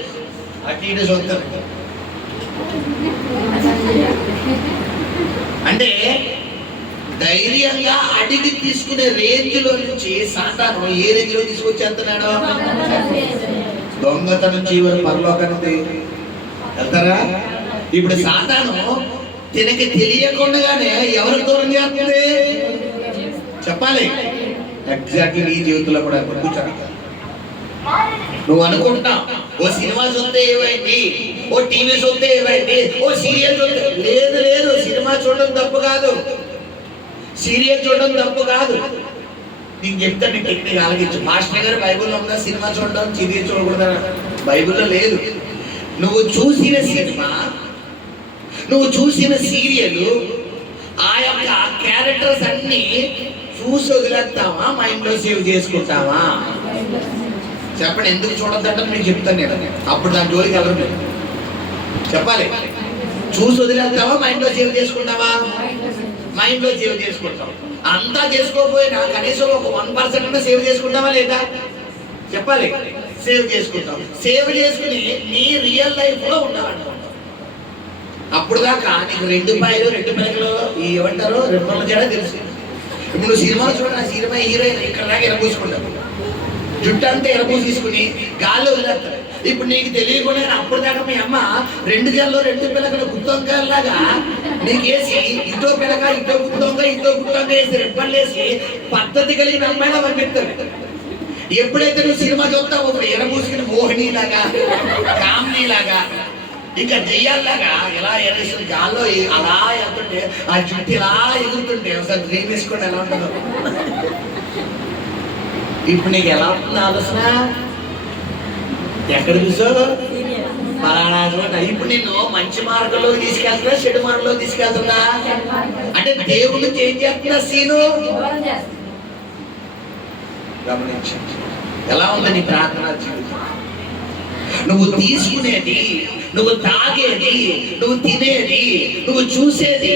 అటు ఇటు చూస్తారు. అంటే ధైర్యంగా అడిగి తీసుకునే రేంజ్ లో నుంచి సాతాను ఏ రేంజ్ లో తీసుకొచ్చేస్తున్నాడు? దొంగతనం జీవన పరలోకానికి వెళ్తారా? ఇప్పుడు సాతాను తినకి తెలియకుండానే ఎవరికి దూరం చేస్తుంది? చెప్పాలి. ఎగ్జాక్ట్లీ నీ జీవితంలో కూడా కూర్చోండి. నువ్వు అనుకుంటున్నావు ఓ సినిమా చూస్తే ఏమైంది, ఓ టీవీ చూస్తే ఏమైంది, ఓ సీరియల్ చూస్తే. లేదు, సినిమా చూడడం తప్పు కాదు, సీరియల్ చూడడం తప్పు కాదు. నేను చెప్తాను, నీ టెక్నిక్ ఆలోచించు. మాస్టర్ గారు బైబుల్లో ఉందా సినిమా చూడడం, సీరియల్ చూడకూడదా? బైబుల్లో లేదు. నువ్వు చూసిన సినిమా నువ్వు చూసిన సీరియల్ ఆ యొక్క క్యారెక్టర్స్ అన్ని చూసి వదిలేస్తావా, మైండ్ లో సేవ్ చేసుకుంటావా? చెప్పండి, ఎందుకు చూడొద్దంటే మీకు చెప్తాను నేను, అప్పుడు దాని జోలికి వెళ్ళరు మీరు. చెప్పాలి, చూసి వదిలేస్తావా, మైండ్ లో సేవ్ చేసుకుంటావా? మైండ్ లో సేవ్ చేసుకుంటాం. అంతా చేసుకోకపోయినా కనీసం ఒక 1% సేవ్ చేసుకుంటావా లేదా? చెప్పాలి, సేవ్ చేసుకుంటాం. సేవ్ చేసుకుని నీ రియల్ లైఫ్ లో ఉండాలనుకుంటాం. అప్పుడు దాకా నీకు 2 పాయలు 2 పిలకలు ఏమంటారు, 2 జడ తెలుసు. ఇప్పుడు నువ్వు సినిమాలు చూడ, ఆ సినిమా హీరోయిన్ ఇక్కడ దాకా ఎరబూసుకుంటావు, జుట్టు అంతా ఎరబూసి తీసుకుని గాల్లో వదిలేస్తాడు. ఇప్పుడు నీకు తెలియకుండా అప్పుడు దాకా మీ అమ్మ 2 జడలో 2 పిలకలు గుత్తొంకాయలాగా నీకేసి ఇటో పిలక ఇటో గుత్తొంక వేసి రెప్పలు వేసి పద్ధతి కలిగిన అమ్మాయిలా పంపిస్తాడు. ఎప్పుడైతే నువ్వు సినిమా చూస్తావు ఒక ఎరబూసుకుని మోహినిలాగా, కామినీలాగా, ఇంకా దెయ్యాల్లాగా ఇలా ఎరేసిన గాల్లో అలా వెళ్తుంటే ఆ జుట్టు ఇలా ఎగురుతుంటే ఒకసారి డ్రీమ్ వేసుకోండి ఎలా ఉంటుందో. ఇప్పుడు నీకు ఎలా ఉంటుంది ఆలోచన? ఎక్కడ చూసావు? పలానా చోట. ఇప్పుడు నేను మంచి మార్గంలో తీసుకెళ్తున్నా, చెడు మార్గంలో తీసుకెళ్తున్నా అంటే దేవుడు చేంజ్ చేస్తున్నా సీను. గమనించండి, ఎలా ఉంది నీ ప్రార్థనా జీవితం? నువ్వు తీసుకునేది, నువ్వు తాగేది, నువ్వు తినేది, నువ్వు చూసేది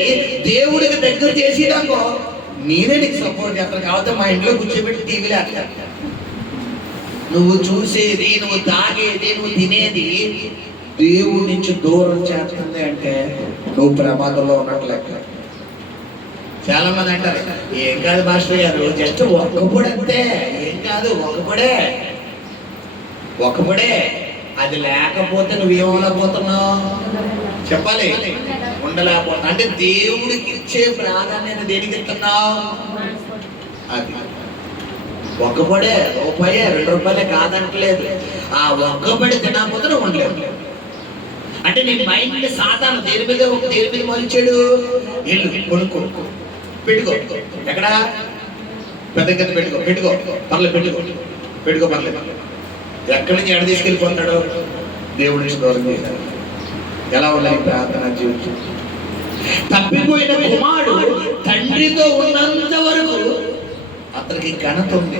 దేవుడికి దగ్గర చేసేదాకో నేనే నీకు సపోర్ట్ చేస్తాను. కాబట్టి మా ఇంట్లో కూర్చోబెట్టి టీవీలో అట్లా నువ్వు చూసేది, నువ్వు తాగేది, నువ్వు తినేది దేవుడి నుంచి దూరం చేస్తుంది అంటే నువ్వు ప్రమాదంలో ఉన్నట్లు లెక్క. చాలా మంది అంటారు, ఏం కాదు మాస్టర్ గారు, జస్ట్ ఒక్కపొడి అంతే, ఏం కాదు, ఒక్కపొడే. అది లేకపోతే నువ్వేమవలేకపోతున్నావు? చెప్పాలి, ఉండలేకపోతున్నా. అంటే దేవుడికి ఇచ్చే ప్రాధాన్యత దేనికి ఇస్తున్నావు? అది ఒక్కపడే, రూపాయే 2 రూపాయలే కాదంటలేదు. ఆ ఒక్కపడి తినకపోతే నువ్వు ఉండలేవు. అంటే నీ మైండ్ సాతాను దేని మీద మలిచాడు? ఇల్లు కొనుక్కో, పెట్టుకో, ఎక్కడ పెద్ద కింద పెట్టుకో పర్లేదు. ఎక్కడి నుంచి ఎడ తీసుకెళ్ళిపోతాడు? దేవుడి నుంచి దూరం చేశాడు. ఎలా ఉన్నాయి ప్రార్థన జీవితం? తప్పిపోయిన కుమారుడు తండ్రితో ఉన్నంత వరకు అతనికి ఘనత ఉంది,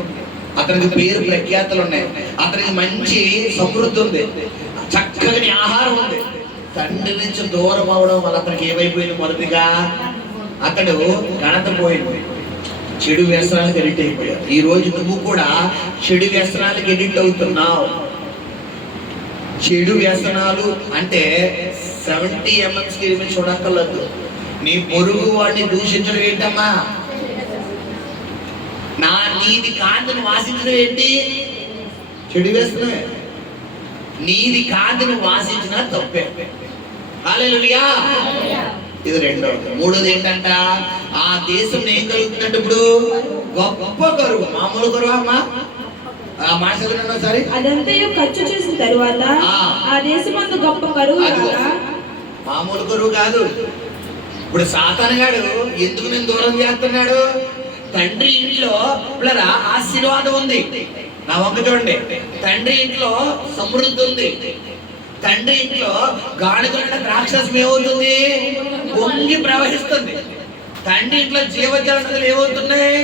అతనికి పేరు ప్రఖ్యాతలు ఉన్నాయి, అతనికి మంచి సమృద్ధి ఉంది, చక్కని ఆహారం ఉంది. తండ్రి నుంచి దూరం అవడం వల్ల అతనికి ఏమైపోయింది? మొదటిగా అతడు ఘనత పోయింది, చెడు వ్యసనాలకు ఎడిట్ అయిపోయావు. ఈ రోజు నువ్వు కూడా చెడు వ్యసనాలకు ఎడిట్ అవుతున్నావు. చెడు వ్యసనాలు అంటే 70 mm స్క్రీన్ మీద చూడక్కర్లేదు. నీ పొరుగు వాడిని దూషించడం ఏంటమ్మా? నీది కాంతిని వాసించడం ఏంటి? చెడు వ్యసనమే. నీది కాంతిని వాసించిన తప్పే. హల్లెలూయా. ఇది రెండోది. మూడోది ఏంటంట? ఆ దేశం ఏం కలుగుతుందంటే ఇప్పుడు గొప్ప కరువు. మామూలు కరువు అమ్మా, ఆ మాట చదువునండి ఒకసారి. అదంతయు ఖర్చు చేసిన తరువాత ఆ దేశమందు గొప్ప కరువు. మామూలు కరువు కాదు. ఇప్పుడు సాతానుగాడు ఎందుకు నేను దూరం చేస్తున్నాడు? తండ్రి ఇంట్లో పిల్లరా ఆశీర్వాదం ఉంది. నా వంక చూడండి, తండ్రి ఇంట్లో సమృద్ధి ఉంది, తండ్రి ఇంట్లో గాడిదల రాక్షసం ఏమవుతుంది? పొంగి ప్రవహిస్తుంది. తండ్రి ఇంట్లో జీవజలనదులు ఏమవుతున్నాయి?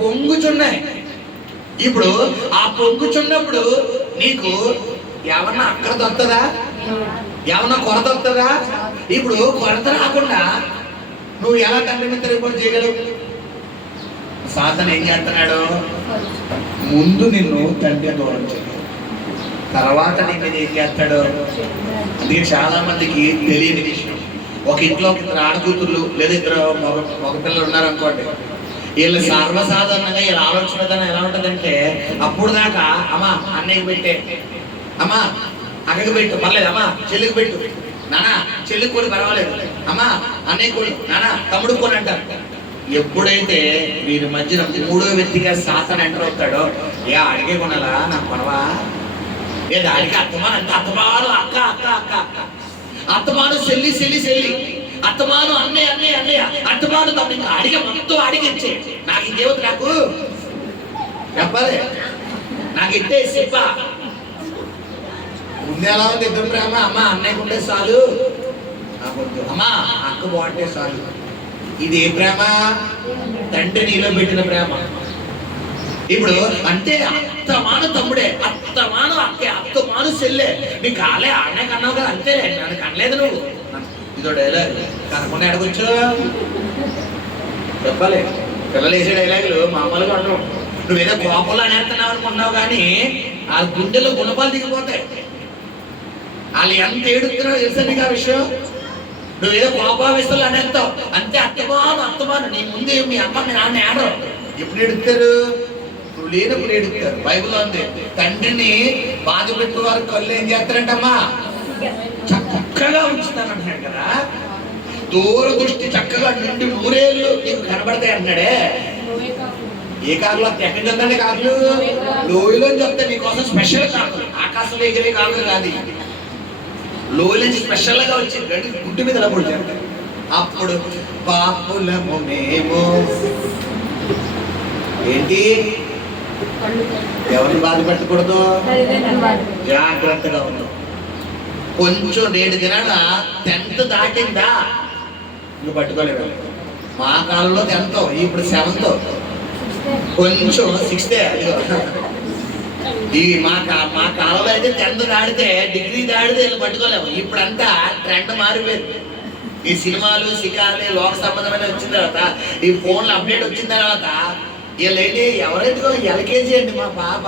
పొంగుచున్నాయి. ఇప్పుడు ఆ పొంగుచున్నప్పుడు నీకు ఏమన్నా అక్కడ దొరుకుతుందా? ఏమన్నా కొరత వస్తుందా? ఇప్పుడు కొరత రాకుండా నువ్వు ఎలా తండ్రి మీద రిపోర్ట్ చేయగలవు? సాతాను ఏం చేస్తున్నాడు? ముందు నిన్ను తండ్రి దూరం చేయాలి, తర్వాత నేను ఏం చేస్తాడు? అందుకే చాలా మందికి తెలియని విషయం. ఒక ఇంట్లో 2 ఆడకూతుర్లు లేదా 2 మగపిల్లలు ఉన్నారనుకోండి, వీళ్ళు సర్వసాధారణంగా వీళ్ళ ఆలోచన విధానం ఎలా ఉంటుందంటే, అప్పుడు దాకా అమ్మా అన్నయ్యకి పెట్టే, అమ్మా అక్కకి పెట్టు పర్లేదు, అమ్మా చెల్లికి పెట్టు, నానా చెల్లికి కూడా పర్వాలేదు, అమ్మా అన్నయ్య కూడా, నానా తమ్ముడు కూడా అంటారు. ఎప్పుడైతే వీరి మధ్యన 3వ వ్యక్తిగా సాతాను ఎంటర్ అవుతాడో, ఏ అడిగే కొనాలా నాకు కొనవా, ఏ దానికి అత్తమాను అంటే అత్తమాను అక్క అక్క అక్క అక్క, అత్తమాను చెల్లి చెల్లి చెల్లి, అత్తమాను అన్నయ్య అన్నయ్య అన్నయ్య, అత్తమాను తమ్ముడు, ఇంకా అడిగే మొత్తం అడిగిచ్చే. నాకు ఇంకేవద్దు, నాకు చెప్పాలి, నాకు ఇట్టే చెప్ప ముందు ఎలా ఉంది ఇద్దరు ప్రేమ, అమ్మ అన్నయ్యకు ఉంటే చాలు, అవ్వద్దు అమ్మా, అక్క బాగుంటే చాలు. ఇది ఏ ప్రేమ? తండ్రి నీలో పెట్టిన ప్రేమ. ఇప్పుడు అంటే అత్తమాను తమ్ముడే, అత్తమాను అక్కే, అత్తమాను చెల్లె. నీ కాలే ఆడనే కన్నావు కదా, అంతేలే, నన్ను కనలేదు నువ్వు. ఇదో డైలాగ్ కనకుండా ఎడగొచ్చు చెప్పాలి. పిల్లలు వేసే డైలాగులు మామూలుగా ఉండవు. నువ్వేదో కోపంలో అనేస్తున్నావు అనుకున్నావు, కానీ ఆ గుండెలో గుణపాలు దిగిపోతాయి. వాళ్ళు ఎంత ఏడుతున్నావు తెలుసా నీకు ఆ విషయం? నువ్వేదో కోపావేశాలు అనేస్తావు అంతే. అత్తమాను నీ ముందు మీ అమ్మ మీ నాన్న ఏడరు. ఎప్పుడు ఎడుతారు? నువ్వు లేనప్పుడు ఎడుతారు. బైబిల్లో ఉంది, తండ్రిని బాధ పెట్టువారు కళ్ళు ఏం చేస్తారంటమ్మా? చక్కగా ఉంచుతానంటున్నాడు కదా. దూర దృష్టి చక్కగా నిండి నూరేళ్ళు నీకు కనబడతాయి అంటున్నాడే. ఏ కాకులు ఎక్కడి చెప్తాండి? కాకులు లోయలో చెప్తే నీకోసం స్పెషల్ కాకులు, ఆకాశంలో ఎగిరే కాకులు కాదు. లోయల నుంచి స్పెషల్ గా వచ్చి గుడ్డు మీద నిలబడి అప్పుడు పాపులము మేము. ఏంటి? ఎవరిని బాధ పెట్టకూడదు, జాగ్రత్తగా ఉన్నాం. కొంచెం 7 దినాల 10th దాటిందా నువ్వు పట్టుకోలేవు. మా కాలంలో 10th, ఇప్పుడు 7th, కొంచెం 6th. ఈ మా కాలంలో అయితే 10th దాడితే, డిగ్రీ దాడితే వీళ్ళు పట్టుకోలేము. ఇప్పుడంతా ట్రెండ్ మారిపోయింది. ఈ సినిమాలు షికార్లు లోక సంబంధమైన వచ్చిన తర్వాత, ఈ ఫోన్లు అప్డేట్ వచ్చిన తర్వాత వీళ్ళేంటి ఎవరెందుకో ఎల్కేజీ అండి మా పాప,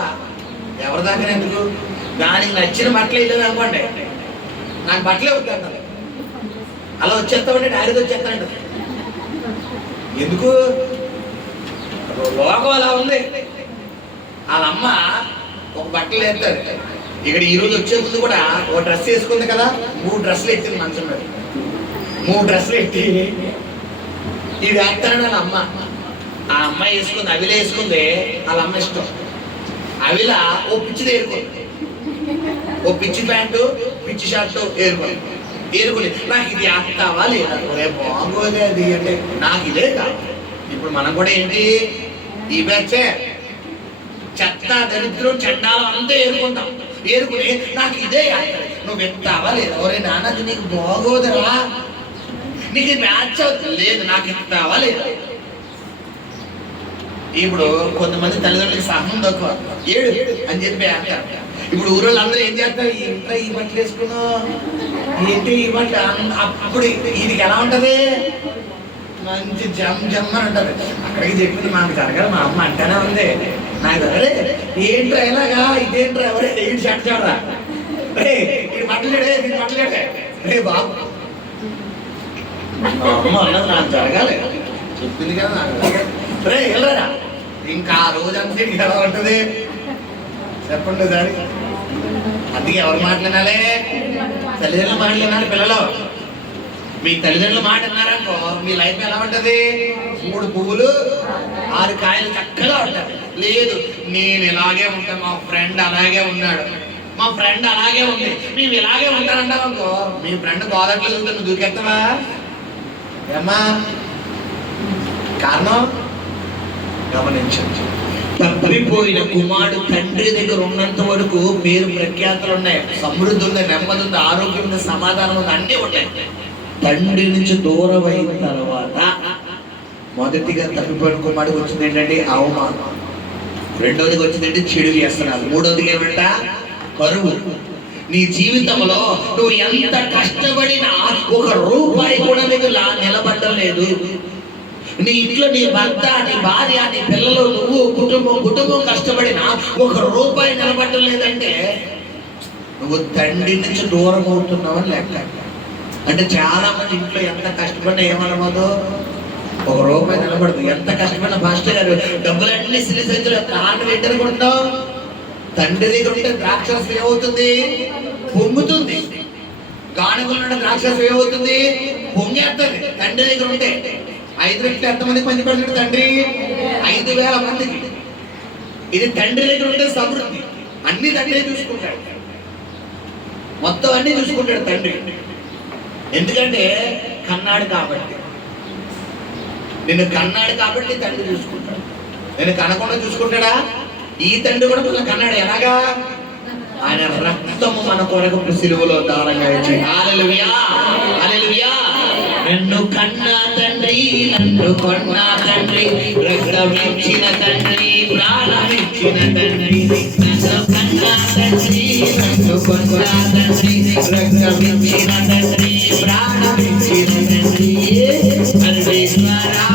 ఎవరి దాకా ఎందుకు? దానికి నచ్చిన బట్టలు వెళ్ళదు అనుకోండి, నాకు బట్టలే వద్దంటారు. అలా వచ్చేస్తామంటే డాడీతో వచ్చేస్తానంట. ఎందుకు? లోకం అలా ఉంది. వాళ్ళమ్మ ఒక బట్టలు వేస్తారు. ఇక్కడ ఈరోజు వచ్చే ముందు కూడా ఒక డ్రెస్ వేసుకుంది కదా, 3 డ్రెస్సులు ఎత్తింది మంచం మీద. 3 డ్రెస్సులు ఎత్తి ఇది వేస్తానని వాళ్ళ అమ్మ. ఆ అమ్మాయి వేసుకుంది, అవిల వేసుకుంది. వాళ్ళ అమ్మ ఇష్టం. అవిల ఓ పిచ్చిది ఏరుకుంది, ఓ పిచ్చి ప్యాంటు పిచ్చి షర్టు ఏరుకుని నాకు ఇది వేస్తావా లేదా? బాగోదే అది అంటే నాకు ఇదే కాదు. ఇప్పుడు మనం కూడా ఏంటి, ఈ బ్యాచే చెత్త దరిద్రం చండాలం అంతా ఏరుకుంటాం. ఏరుకుని నాకు ఇదే వేస్తాడు, నువ్వు ఎత్తావా లేదా? ఒరే నాన్న అది నీకు బాగోదరా, నీకు మ్యాచ్ అవుతుంది లేదు, నాకు ఇస్తావా లేదా? ఇప్పుడు కొంతమంది తల్లిదండ్రులకి సహనం తక్కువ, ఏడు అని చెప్పి అంటారు. ఇప్పుడు ఊరోళ్ళు అందరూ ఏం చేస్తారు? ఇంట్లో ఈ బట్టలు వేసుకున్నావు ఏంటి ఈ బట్టలు? అప్పుడు వీడికి ఎలా ఉంటది? మంచి జమ్ అని ఉంటది. అక్కడికి చెప్పింది మాకు జరగాలి, మా అమ్మ అంటేనే ఉంది నాకు. అరే ఏంట్రా ఇలాగా, ఇదేంట్రా, ఎవరే ఏంటి షర్ట్ చూడరా, ఇది బట్టలేడే, ఇది బట్టలేడే, రే బాబు అమ్మ అన్నది నాకు జరగాలి, చెప్పింది కదా నాకు. రే వెళ్ళరా, ఇంకా ఆ రోజంతా ఎలా ఉంటది చెప్పండి దానికి. అందుకే ఎవరు మాట్లాడాలి? తల్లిదండ్రులు మాట్లాడినారు. పిల్లలు మీ తల్లిదండ్రులు మాట అన్నారనుకో, మీ లైఫ్ ఎలా ఉంటది? 3 పువ్వులు 6 కాయలు చక్కగా ఉంటది. లేదు నేను ఇలాగే ఉంటాను, మా ఫ్రెండ్ అలాగే ఉన్నాడు, మా ఫ్రెండ్ అలాగే ఉంది, మేము ఇలాగే ఉంటానంటావు అనుకో, మీ ఫ్రెండ్ గోదాట్లో చూస్తే నువ్వు దూకెత్తావా? ఏమ్మా కారణం గమనించండి. తప్పిపోయిన కుమారుడు తండ్రి దగ్గర ఉన్నంత వరకు పేరు ప్రఖ్యాతులు ఉన్నాయి, సమృద్ధి ఉంది, నెమ్మది ఉంది, ఆరోగ్యం ఉంది, సమాధానం ఉంది, అన్నీ ఉన్నాయి. తండ్రి నుంచి దూరం అయిన తర్వాత మొదటిగా తప్పిపోయిన కుమారుడికి వచ్చింది ఏంటంటే అవమానం. రెండవదికి వచ్చిందంటే చెడు వ్యసనాలు. మూడవదికి ఏమంట? కరువు. నీ జీవితంలో నువ్వు ఎంత కష్టపడినా 1 రూపాయి కూడా నీకు నిలబడడం లేదు. నీ ఇంట్లో నీ భర్త, నీ భార్య, నీ పిల్లలు, నువ్వు కుటుంబం కష్టపడినా 1 రూపాయి నిలబడడం లేదంటే నువ్వు తండ్రి నుంచి దూరం అవుతున్నావని లెక్క. అంటే చాలా మంది ఇంట్లో ఎంత కష్టపడినా ఏమనమోదో 1 రూపాయి నిలబడదు. ఎంత కష్టపడిన పాస్టర్ గారు డబ్బులన్నీ సిరిసైతులు కారణం ఏంటనుకుంటున్నావు? తండ్రి దగ్గర ఉంటే ద్రాక్షరసం ఏమవుతుంది? పొంగుతుంది. గానుగులు ద్రాక్షరసం ఏమవుతుంది? పొంగేస్తుంది. తండ్రి దగ్గర ఉంటే 5 రెట్లు ఎంతమందికి మంచి పడుతుంది తండ్రి? 5,000 మందికి. ఇది తండ్రి దగ్గర ఉంటే సమృద్ధి. అన్ని తండ్రి చూసుకుంటాడు, మొత్తం అన్ని చూసుకుంటాడు తండ్రి. ఎందుకంటే కన్నాడు కాబట్టి, నిన్ను కన్నాడు కాబట్టి తండ్రి చూసుకుంటాడు. నేను కనకుండా చూసుకుంటాడా? ఈ తండ్రి కూడా మన కన్నాడు. ఎలాగా? ఆయన రక్తము మన కొరకు సిలువలో దారంగా ఇచ్చి. హల్లెలూయా, హల్లెలూయా. నన్ను కన్నా తండ్రి, నన్ను కొన్నా తండ్రి, రక్తమిచ్చిన తండ్రి, ప్రాణమిచ్చిన తండ్రి. నన్ను కన్నా తండ్రి, నన్ను కొన్నా తండ్రి, రక్తమిచ్చిన తండ్రి, ప్రాణమిచ్చిన తండ్రి. సర్వేశ్వరా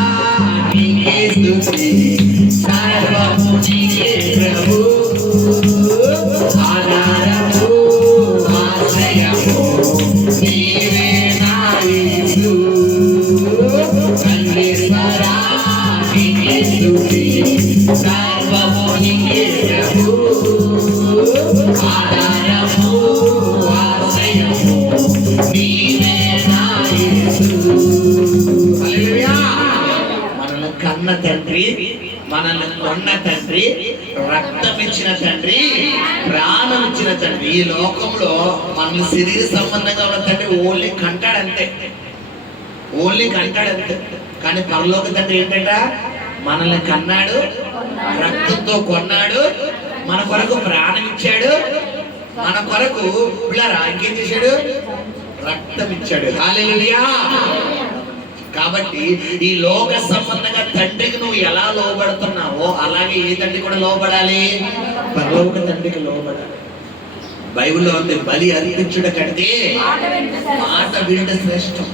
నీకే స్తుతి, సర్వము నీకే ప్రభు. ఆధారము ఆశ్రయము నీవే నా యేసు. సర్వేశ్వరా నీకే స్తుతి, సర్వము నీకే ప్రభు. ఆధారము ఆశ్రయము నీవే నా యేసు. హల్లెలూయా. మనల్ని కన్న తండ్రి, మనల్ని కొన్న తండ్రి, రక్తం ఇచ్చిన తండ్రి, ప్రాణం ఇచ్చిన తండ్రి. ఈ లోకంలో మనల్ని శరీర సంబంధంగా ఉన్న తండ్రి ఓన్లీ కంటాడంతే, ఓన్లీ కంటాడంతే. కానీ పరలోక తండ్రి ఏంటంట, మనల్ని కన్నాడు, రక్తంతో కొన్నాడు, మన కొరకు ప్రాణం ఇచ్చాడు, మన కొరకు పిల్లరా ఇంకేం చేశాడు, రక్తం ఇచ్చాడు. హల్లెలూయా. కాబట్టి ఈ లోక సంబంధంగా తండ్రికి నువ్వు ఎలా లోబడుతున్నావో అలాగే ఏ తండ్రి కూడా లోబడాలి, పరలోక తండ్రికి లోబడాలి. బైబిల్లో ఉంది, బలి అర్పించుట కంటే మాట వినుట శ్రేష్టం.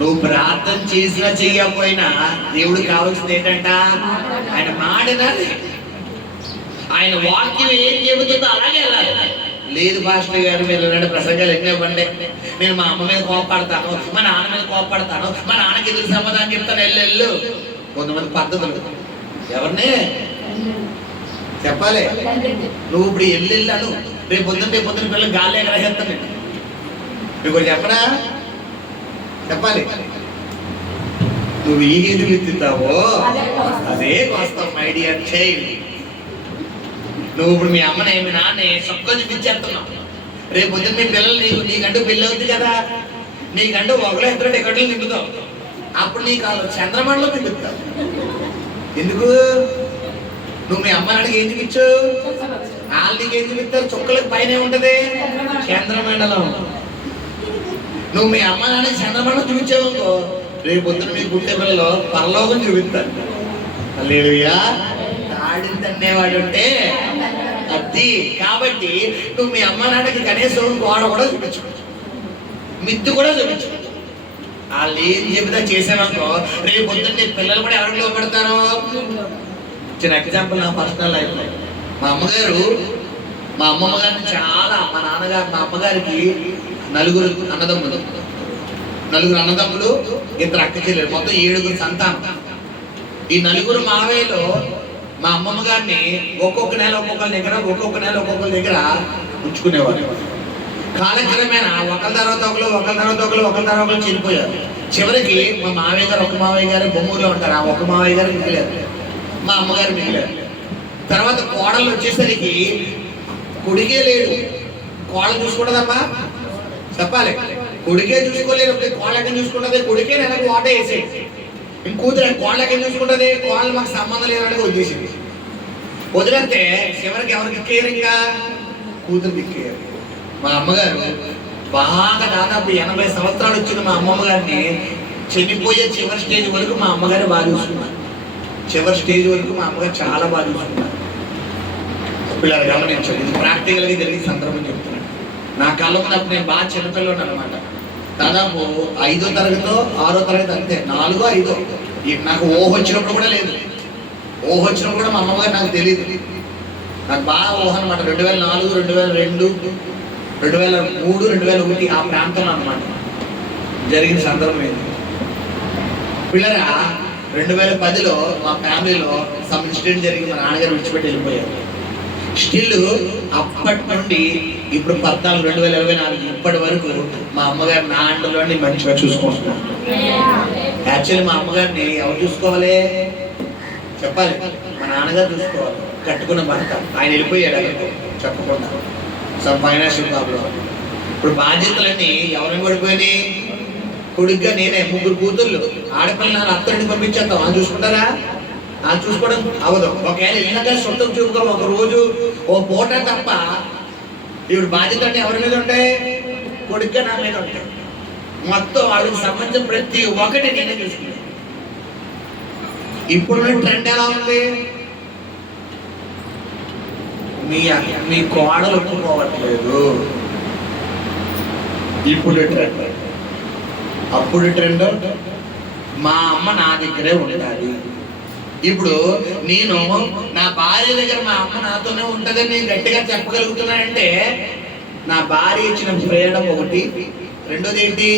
నువ్వు ప్రార్థన చేసినా చెయ్యకపోయినా దేవుడికి కావాల్సింది ఏంటంట, ఆయన మాట వినాలి. ఆయన వాక్యం ఏం చెబుతుందో అలాగే వెళ్ళాలి. లేదు పాస్టర్ గారు మీరు ఇలాంటి ప్రసంగాలు ఎన్నో ఇవ్వండి, నేను మా అమ్మ మీద కోపడతాను, మా నాన్న మీద కోపడతాను, మా నాన్నకి ఎదురు సమాధానం చెప్తాను, వెళ్ళు. కొంతమంది పద్ధతులు ఎవరిని చెప్పాలి, నువ్వు ఇప్పుడు వెళ్ళాను, రేపు పొద్దున్న పిల్లలు గాలి ఎగరేస్తాను. మీకు చెప్పనా, చెప్పాలి. నువ్వు ఈ ఎదురు ఎత్తుతావో అదే వస్తావు మై డియర్ చైల్డ్. నువ్వు ఇప్పుడు మీ అమ్మని మీ నాన్న సొక్క చూపించేస్తున్నావు, రేపు పొద్దున్న మీ పిల్లలు నీకంటూ పెళ్ళి అవుతుంది కదా, నీకంటూ ఒకళ్ళు ఇద్దరు టికెట్లు నింపుతావు. అప్పుడు నీకు చంద్రమండలం నింపుతావు. ఎందుకు? నువ్వు మీ అమ్మ నాన్నకి ఏం చూపించు, వాళ్ళు నీకు ఏం చూపిస్తారు, చుక్కలకు పైన ఉంటది చంద్రమండలం. నువ్వు మీ అమ్మ నాన్నకి చంద్రమండలం చూపించావు అనుకో, రేపు పొద్దున మీ గుండె పిల్లలు పరలోకం చూపిస్తారు. హల్లెలూయా. తాడిందనేవాడు ఉంటే అది. కాబట్టి నువ్వు మీ అమ్మ నాన్నకి కనీసం గోడ కూడా చూపించు, మిద్దు కూడా చూపించు. వాళ్ళు ఏం చెబుతా చేసావనుకో, రేపు పొద్దున్న నీ పిల్లలు కూడా ఎవరికి లోపడతారు. చిన్న ఎగ్జాంపుల్ నా పర్సనల్ లైఫ్ లో మా అమ్మగారు, మా అమ్మమ్మ గారిని చాలా, మా నాన్నగారు మా అమ్మగారికి నలుగురు అన్నదమ్ములు, ఇద్దరు అక్క చెల్లెలు, మొత్తం 7 సంతానం. ఈ నలుగురు మావయ్యలో మా అమ్మమ్మ గారిని ఒక్కొక్క నెల ఒక్కొక్కరి దగ్గర ఉంచుకునేవారు. కాలక్రమేణా ఒకరి తర్వాత ఒకరు చనిపోయారు. చివరికి మా మావయ్య గారు, ఒక మావయ్య గారు బొమ్మూరులో ఉంటారు, ఆ ఒక మావయ్య గారు మిగిలారు, మా అమ్మగారు మిగిలారు. తర్వాత కోడలు వచ్చేసరికి కొడుకే లేడు. కోడలు చూసుకుంటుందమ్మా చెప్పాలి, కొడుకే చూసుకోలేదు. కోళ్ళ ఎక్కడ చూసుకుంటుంది, కొడుకే నెలకు వాట వేసేది. కూతురు కోళ్ళ ఎక్కడ చూసుకుంటుంది, కోళ్ళు మాకు సంబంధం లేదని వదిలేసింది. వదిలేస్తే చివరికి ఎవరికి ఇక్కేరు, ఇంకా కూతురు ఇక్కేరు. మా అమ్మగారు బాగా దాదాపు 80 సంవత్సరాలు వచ్చిన మా అమ్మమ్మ గారిని చనిపోయే చివరి స్టేజ్ వరకు మా అమ్మగారు బాగా చూసుకున్నారు. చివరి స్టేజ్ వరకు మా అమ్మగారు చాలా బాగా చూసుకున్నారు. పిల్లలు గమనించారు, ఇది ప్రాక్టికల్గా జరిగిన సందర్భం చెప్తున్నాను. నా కళ్ళ ఉన్నప్పుడు నేను బాగా చిన్నపిల్లలు అనమాట. దాదాపు 5వ తరగతిలో 6వ తరగతి అంతే, 4, 5. నాకు ఊహ వచ్చినప్పుడు కూడా లేదు. ఊహ వచ్చినప్పుడు కూడా మా అమ్మగారు నాకు తెలియదు. నాకు బాగా ఊహ అనమాట. 2004, 2002, 2003, 2001 ఆ ప్రాంతంలో అనమాట జరిగిన సందర్భం ఏంటి పిల్లరా. 2010లో మా ఫ్యామిలీలో సమ్ ఇన్సిడెంట్ జరిగి మా నాన్నగారు విడిచిపెట్టి వెళ్ళిపోయారు. స్టిల్ అప్పటి నుండి ఇప్పుడు 2024 ఇప్పటి వరకు మా అమ్మగారు నా అండలోని మంచిగా చూసుకుంటున్నాను. యాక్చువల్లీ మా అమ్మగారిని ఎవరు చూసుకోవాలి చెప్పాలి, మా నాన్నగారు చూసుకోవాలి. కట్టుకున్న భర్త ఆయన వెళ్ళిపోయాడు చెప్పకుండా, సమ్ ఫైనాన్షియల్ ప్రాబ్లం. ఇప్పుడు బాధ్యతలన్నీ ఎవరిని పడిపోయినాయి, కొడుగ్గా నేనే, 3 కూతుర్లు, ఆడపిల్ల అత్తడిని పంపించేస్తాం, వాళ్ళు చూసుకుంటారా? వాళ్ళు చూసుకోవడం అవదు. ఒకవేళ వెళ్ళినాక సొంతం చూసుకో, ఒక రోజు ఓ పూట తప్ప ఇప్పుడు బాధ్యతలన్నీ ఎవరి మీద ఉంటాయి, కొడుగ్గా నా మీద ఉంటాయి. మొత్తం వాళ్ళకి సంబంధించిన ప్రతి ఒక్కటి నేనే చూసుకున్నాను. ఇప్పుడున్న ట్రెండ్ ఎలా ఉంది? మీ కోడలు ఒప్పుకోవట్లేదు. ఇప్పుడు ట్రెండ్. అప్పుడు ట్రెండ్ మా అమ్మ నా దగ్గరే ఉండాలి. ఇప్పుడు నేను నా భార్య దగ్గర మా అమ్మ నాతోనే ఉంటుందని నేను గట్టిగా చెప్పగలుగుతున్నానంటే నా భార్య ఇచ్చిన ఫ్రీడమ్ ఒకటి. రెండోది ఏంటి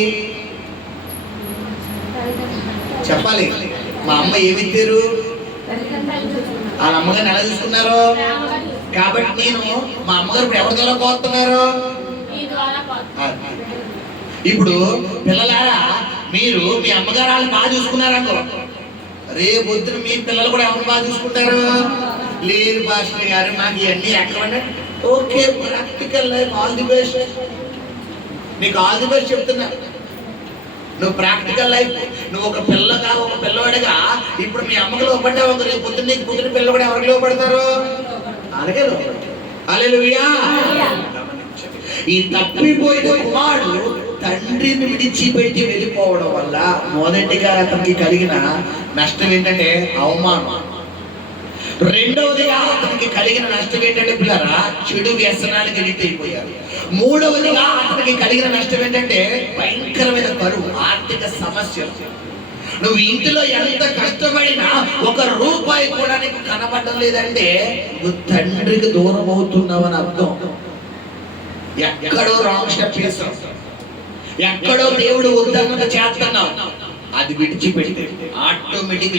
చెప్పాలి? మా అమ్మ ఏమి ఇచ్చారు? వాళ్ళ అమ్మగారిని ఎలా చూసుకున్నారు? కాబట్టి నేను మా అమ్మగారు ఇప్పుడు ఎవరి ద్వారా కోరుతున్నారు? ఇప్పుడు పిల్లలారా, మీరు మీ అమ్మగారు వాళ్ళని బాగా చూసుకున్నారనుకో, రేపొద్దున మీ పిల్లలు కూడా ఎవరు బాగా చూసుకుంటారు? లేదు పాస్టర్ గారు మాకు ఇవన్నీ ఎక్కడ. Okay, practical life. All the best. నీకు ఆల్ ది బెస్ట్ చెప్తున్నా. నువ్వు ప్రాక్టికల్ లైఫ్, నువ్వు ఒక పిల్లవాడిగా ఇప్పుడు మీ అమ్మకి లోపడ్డావు, రేపు పొద్దున్న నీకు పొద్దున పిల్లలు కూడా ఎవరికి లోపడతారు? అలాగే లోపడతారు. హల్లెలూయా. ఈ తప్పిపోయిన కుమారుడు తండ్రిని విడిచిపెట్టి వెళ్ళిపోవడం వల్ల మొదటిగా అతనికి కలిగిన నష్టం ఏంటంటే అవమానం. రెండవదిగా అతనికి కలిగిన నష్టం ఏంటంటే పిల్లరా, చెడు వ్యసనాలకు వెళ్ళిపోయారు. మూడవదిగా అతనికి కలిగిన నష్టం ఏంటంటే భయంకరమైన కరువు, ఆర్థిక సమస్యలు. నువ్వు ఇంటిలో ఎంత కష్టపడినా ఒక రూపాయి కూడా నీకు కనపడడం లేదంటే నువ్వు తండ్రికి దూరం అవుతున్నావని అర్థం. ఎక్కడో రాంగ్ స్టెప్ చేస్తావు, ఎక్కడో దేవుడు వద్దన్నది చేస్తున్నావు. అది విడిచిపెడితే ఆటోమేటిక్